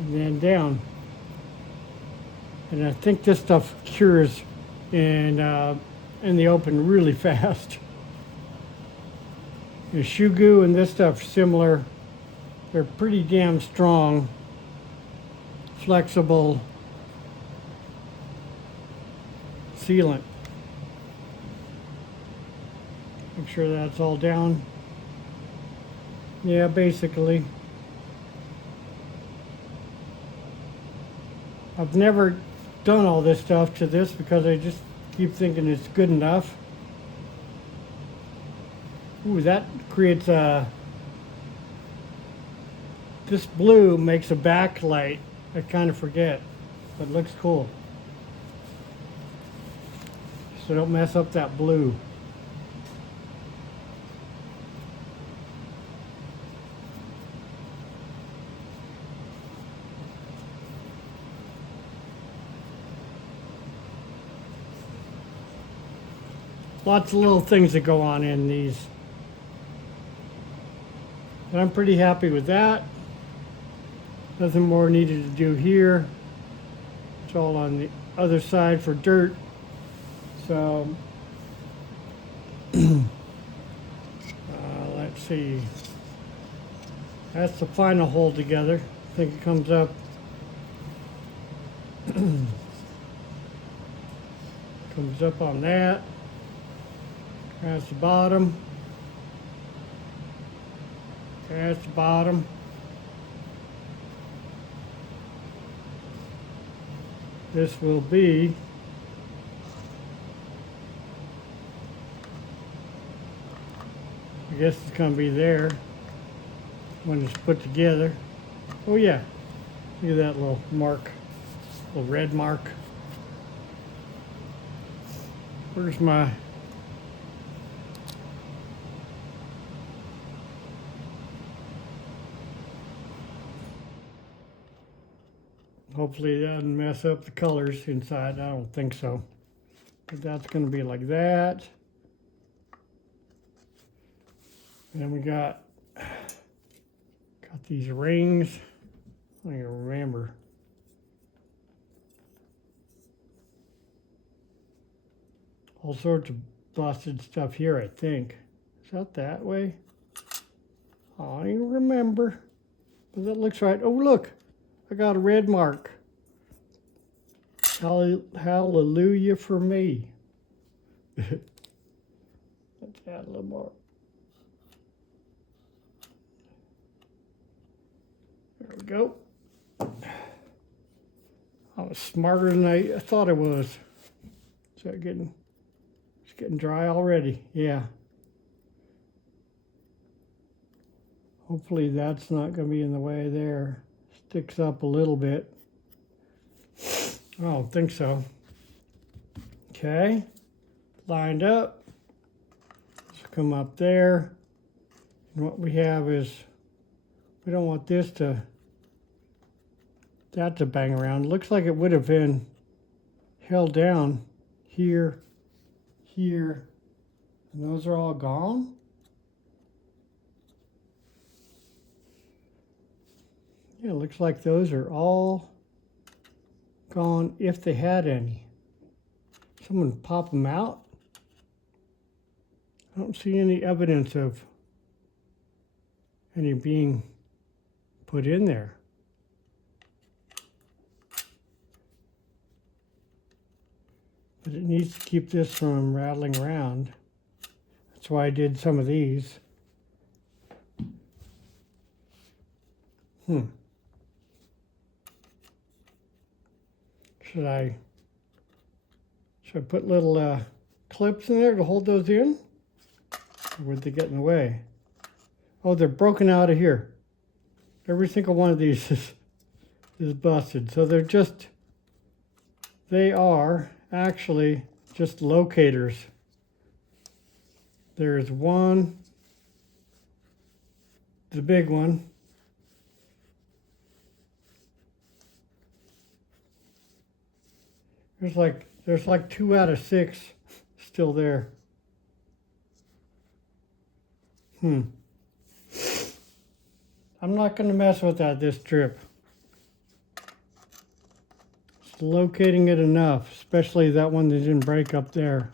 and then down. And I think this stuff cures in the open really fast. The shoe goo and this stuff similar. They're pretty damn strong, flexible sealant. Make sure that's all down. Yeah, basically. I've never done all this stuff to this because I just keep thinking it's good enough. Ooh, that creates a... This blue makes a backlight. I kind of forget, but it looks cool. So don't mess up that blue. Lots of little things that go on in these. And I'm pretty happy with that. Nothing more needed to do here. It's all on the other side for dirt. So, let's see. That's the final hole together. I think it comes up. Comes up on that. That's the bottom. That's the bottom. This will be I guess it's going to be there when it's put together. Oh yeah, look at that little mark, little red mark. Where's my hopefully that doesn't mess up the colors inside. I don't think so. But that's going to be like that. And then we got these rings. I don't even remember. All sorts of busted stuff here, I think. Is that way? I don't even remember. But that looks right. Oh, look. I got a red mark. Hallelujah for me. Let's add a little more. There we go. I was smarter than I thought I was. Is that getting, it's getting dry already? Yeah. Hopefully that's not going to be in the way there. Sticks up a little bit. I don't think so. Okay. Lined up. Let's come up there. And what we have is, we don't want this to, that to bang around. It looks like it would have been held down here, here, and those are all gone. Yeah, it looks like those are all gone if they had any. Someone pop them out. I don't see any evidence of any being put in there. But it needs to keep this from rattling around. That's why I did some of these. Should I put little clips in there to hold those in? Or would they get in the way? Oh, they're broken out of here. Every single one of these is busted. So they are actually just locators. There's one, the big one. There's like 2 out of 6 still there. I'm not going to mess with that this trip. It's locating it enough, especially that one that didn't break up there.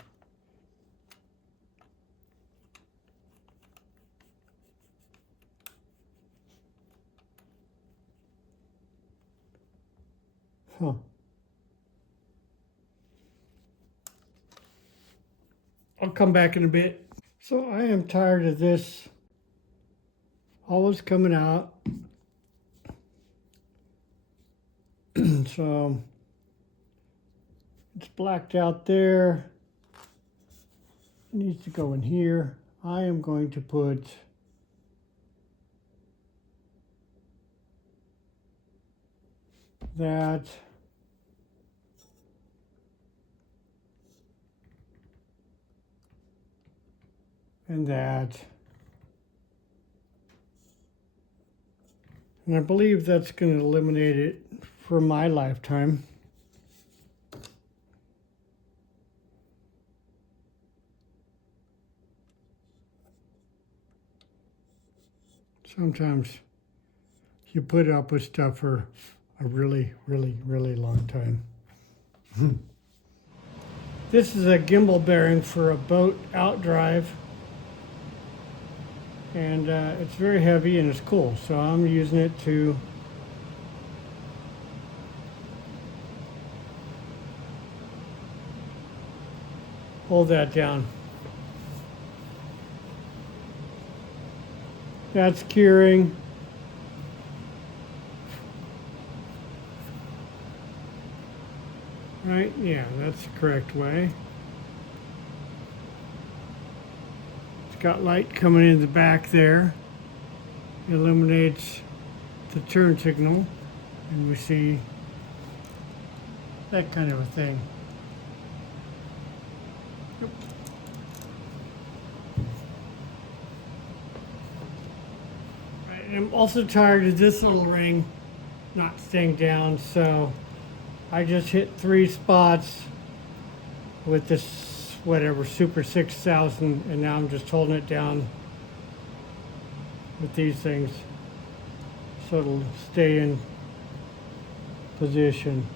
I'll come back in a bit. So I am tired of this always coming out. So it's blacked out there. It needs to go in here. I am going to put that and that. And I believe that's going to eliminate it for my lifetime. Sometimes you put up with stuff for a really, really, really long time. This is a gimbal bearing for a boat outdrive. And it's very heavy and it's cool, so I'm using it to hold that down. That's curing. Right? Yeah, that's the correct way. Got light coming in the back there. It illuminates the turn signal, and we see that kind of a thing. Yep. Right, I'm also tired of this little ring not staying down, so I just hit 3 spots with this whatever Super 6000, and now I'm just holding it down with these things so it'll stay in position.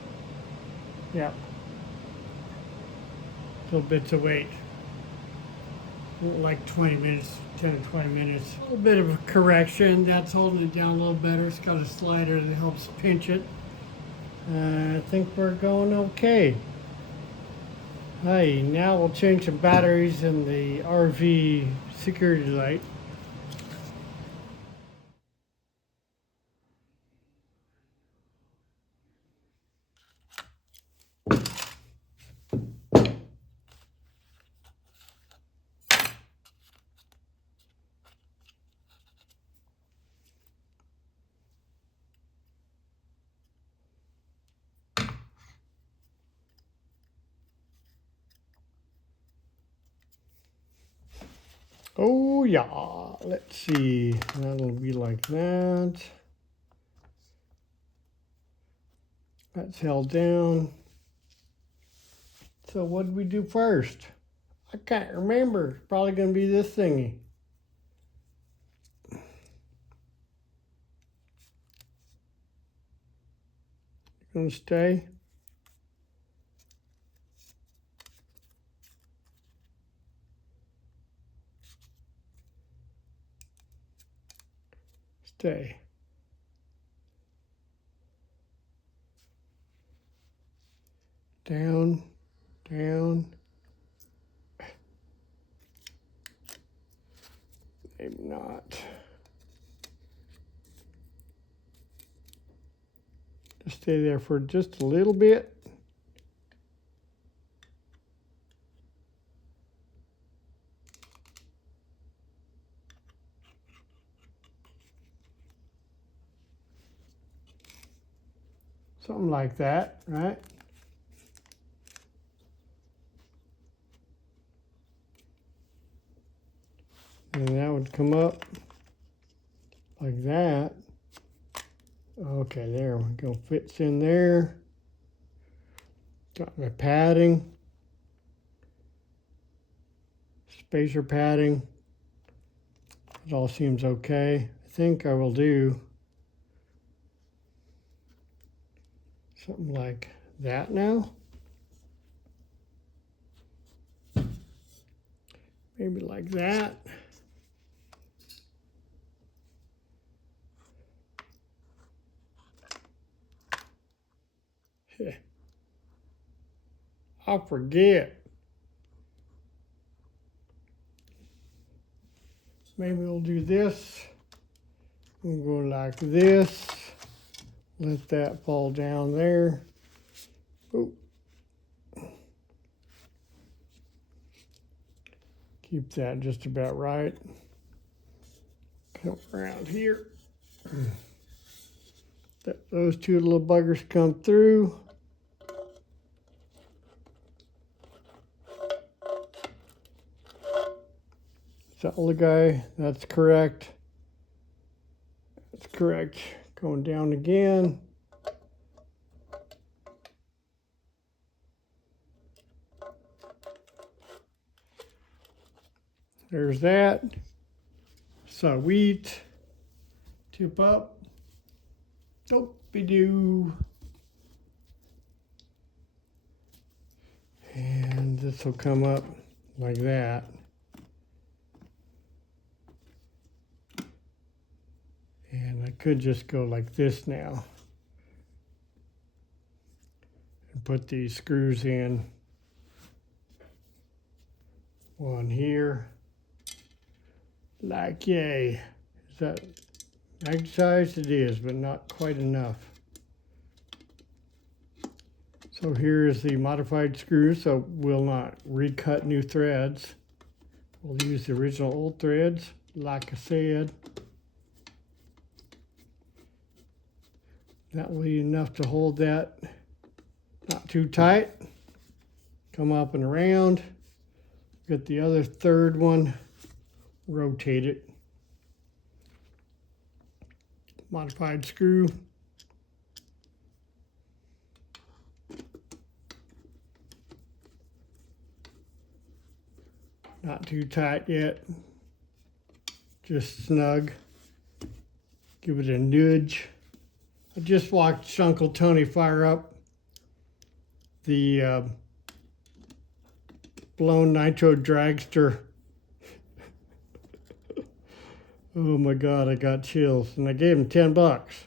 Yep. Little bits of weight. Like 20 minutes, 10 to 20 minutes. A little bit of a correction. That's holding it down a little better. It's got a slider that helps pinch it. I think we're going okay. Hey, now we'll change some batteries in the RV security light. Oh yeah, let's see, that'll be like that. That's held down. So what did we do first? I can't remember. It's probably gonna be this thingy. gonna stay. Stay. Down, down. Maybe not. Just stay there for just a little bit. Something like that, right? And that would come up like that. Okay, there we go. Fits in there. Got my padding. Spacer padding. It all seems okay. I think I will do something like that now. Maybe like that. I'll forget. Maybe we'll do this. We'll go like this. Let that fall down there. Ooh. Keep that just about right. Come around here. Those two little buggers come through. Is that the guy? That's correct. That's correct. Going down again. There's that. Sweet. Tip up. Dope-be-doo. And this will come up like that. And I could just go like this now. And put these screws in. One here. Like yay. Is that mag size? It is, but not quite enough. So here is the modified screw, so we'll not recut new threads. We'll use the original old threads, like I said. That will be enough to hold that not too tight. Come up and around. Get the other third one, rotate it. Modified screw. Not too tight yet, just snug. Give it a nudge. I just watched Uncle Tony fire up the blown nitro dragster. Oh my God, I got chills. And I gave him 10 bucks.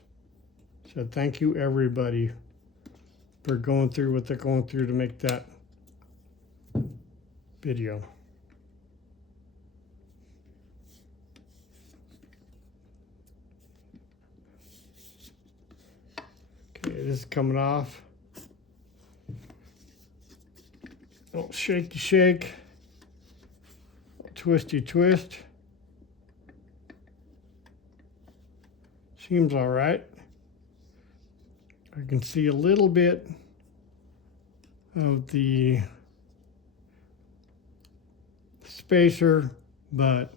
Said thank you everybody for going through what they're going through to make that video. Okay, this is coming off. Little shaky shake. Little twisty twist. Seems all right. I can see a little bit of the spacer, but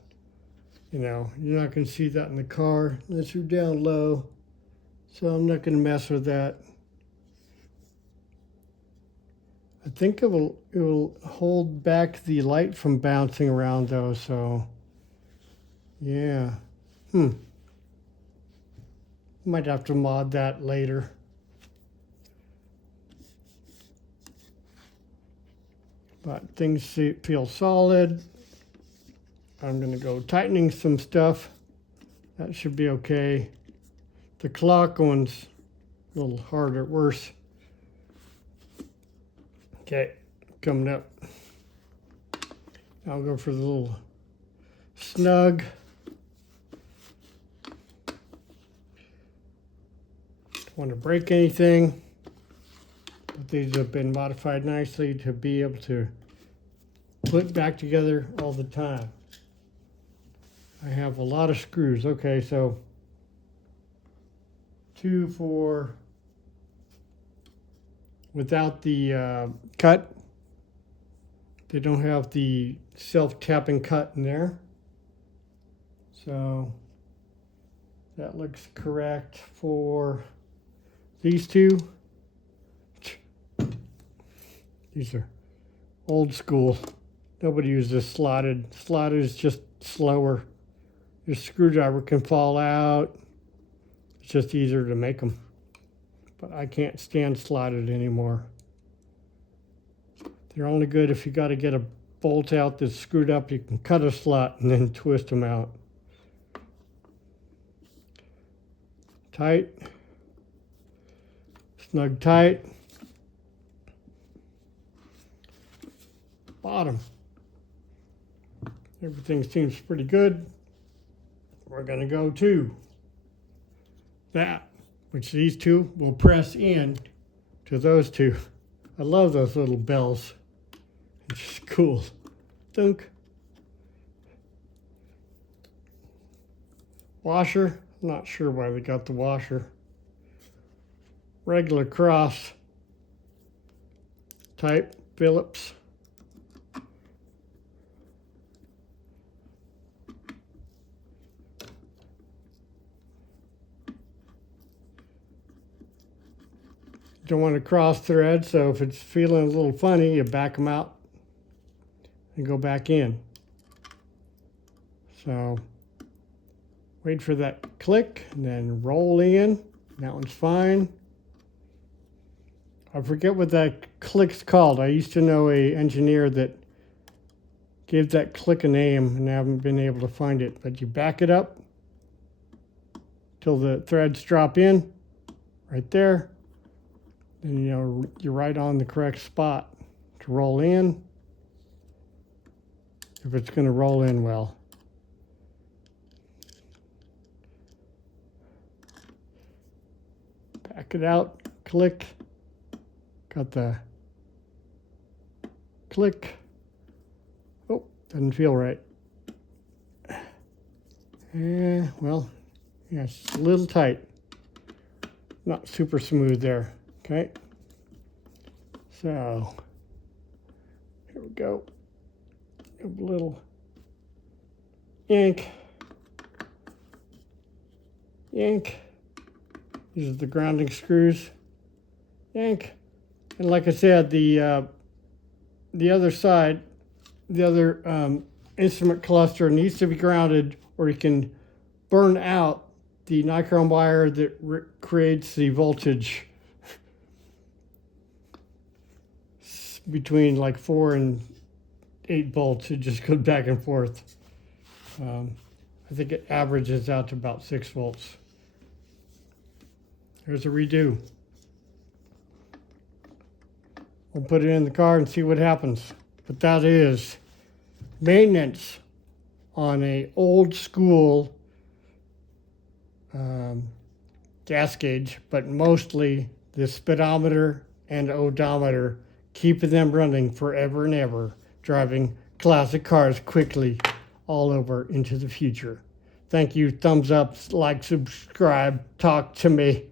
you know, you're not going to see that in the car unless you're down low. So I'm not going to mess with that. I think it will hold back the light from bouncing around though, so yeah. Might have to mod that later. but things feel solid. I'm going to go tightening some stuff. That should be okay. The clock one's a little harder, worse. Okay, coming up. I'll go for the little snug. Don't want to break anything, but these have been modified nicely to be able to put back together all the time. I have a lot of screws. Okay, so 2, 4, without the cut. They don't have the self-tapping cut in there. So that looks correct for these two. These are old school. Nobody uses slotted. Slotted is just slower. Your screwdriver can fall out. It's just easier to make them. But I can't stand slotted anymore. They're only good if you got to get a bolt out that's screwed up. You can cut a slot and then twist them out. Tight. Snug tight. Bottom. Everything seems pretty good. We're going to go to that, which these two will press in to those two. I love those little bells. It's just cool. Dunk. Washer. Not sure why they got the washer. Regular cross type Phillips. Don't want to cross thread, so if it's feeling a little funny, you back them out and go back in. So wait for that click and then roll in. That one's fine. I forget what that click's called. I used to know an engineer that gave that click a name and I haven't been able to find it. But you back it up till the threads drop in right there. Then you know you're right on the correct spot to roll in, if it's going to roll in well. Back it out, click, got the click. Oh, doesn't feel right. Well, yeah, it's a little tight. Not super smooth there. Okay, so here we go. A little yank, yank. These are the grounding screws. Yank, and like I said, the other side, the other instrument cluster needs to be grounded, or you can burn out the nichrome wire that creates the voltage between like 4 and 8 volts. It just goes back and forth. I think it averages out to about 6 volts. There's a redo. We'll put it in the car and see what happens. But that is maintenance on a old school gas gauge, but mostly the speedometer and odometer, keeping them running forever and ever, driving classic cars quickly all over into the future. Thank you. Thumbs up, like, subscribe, talk to me.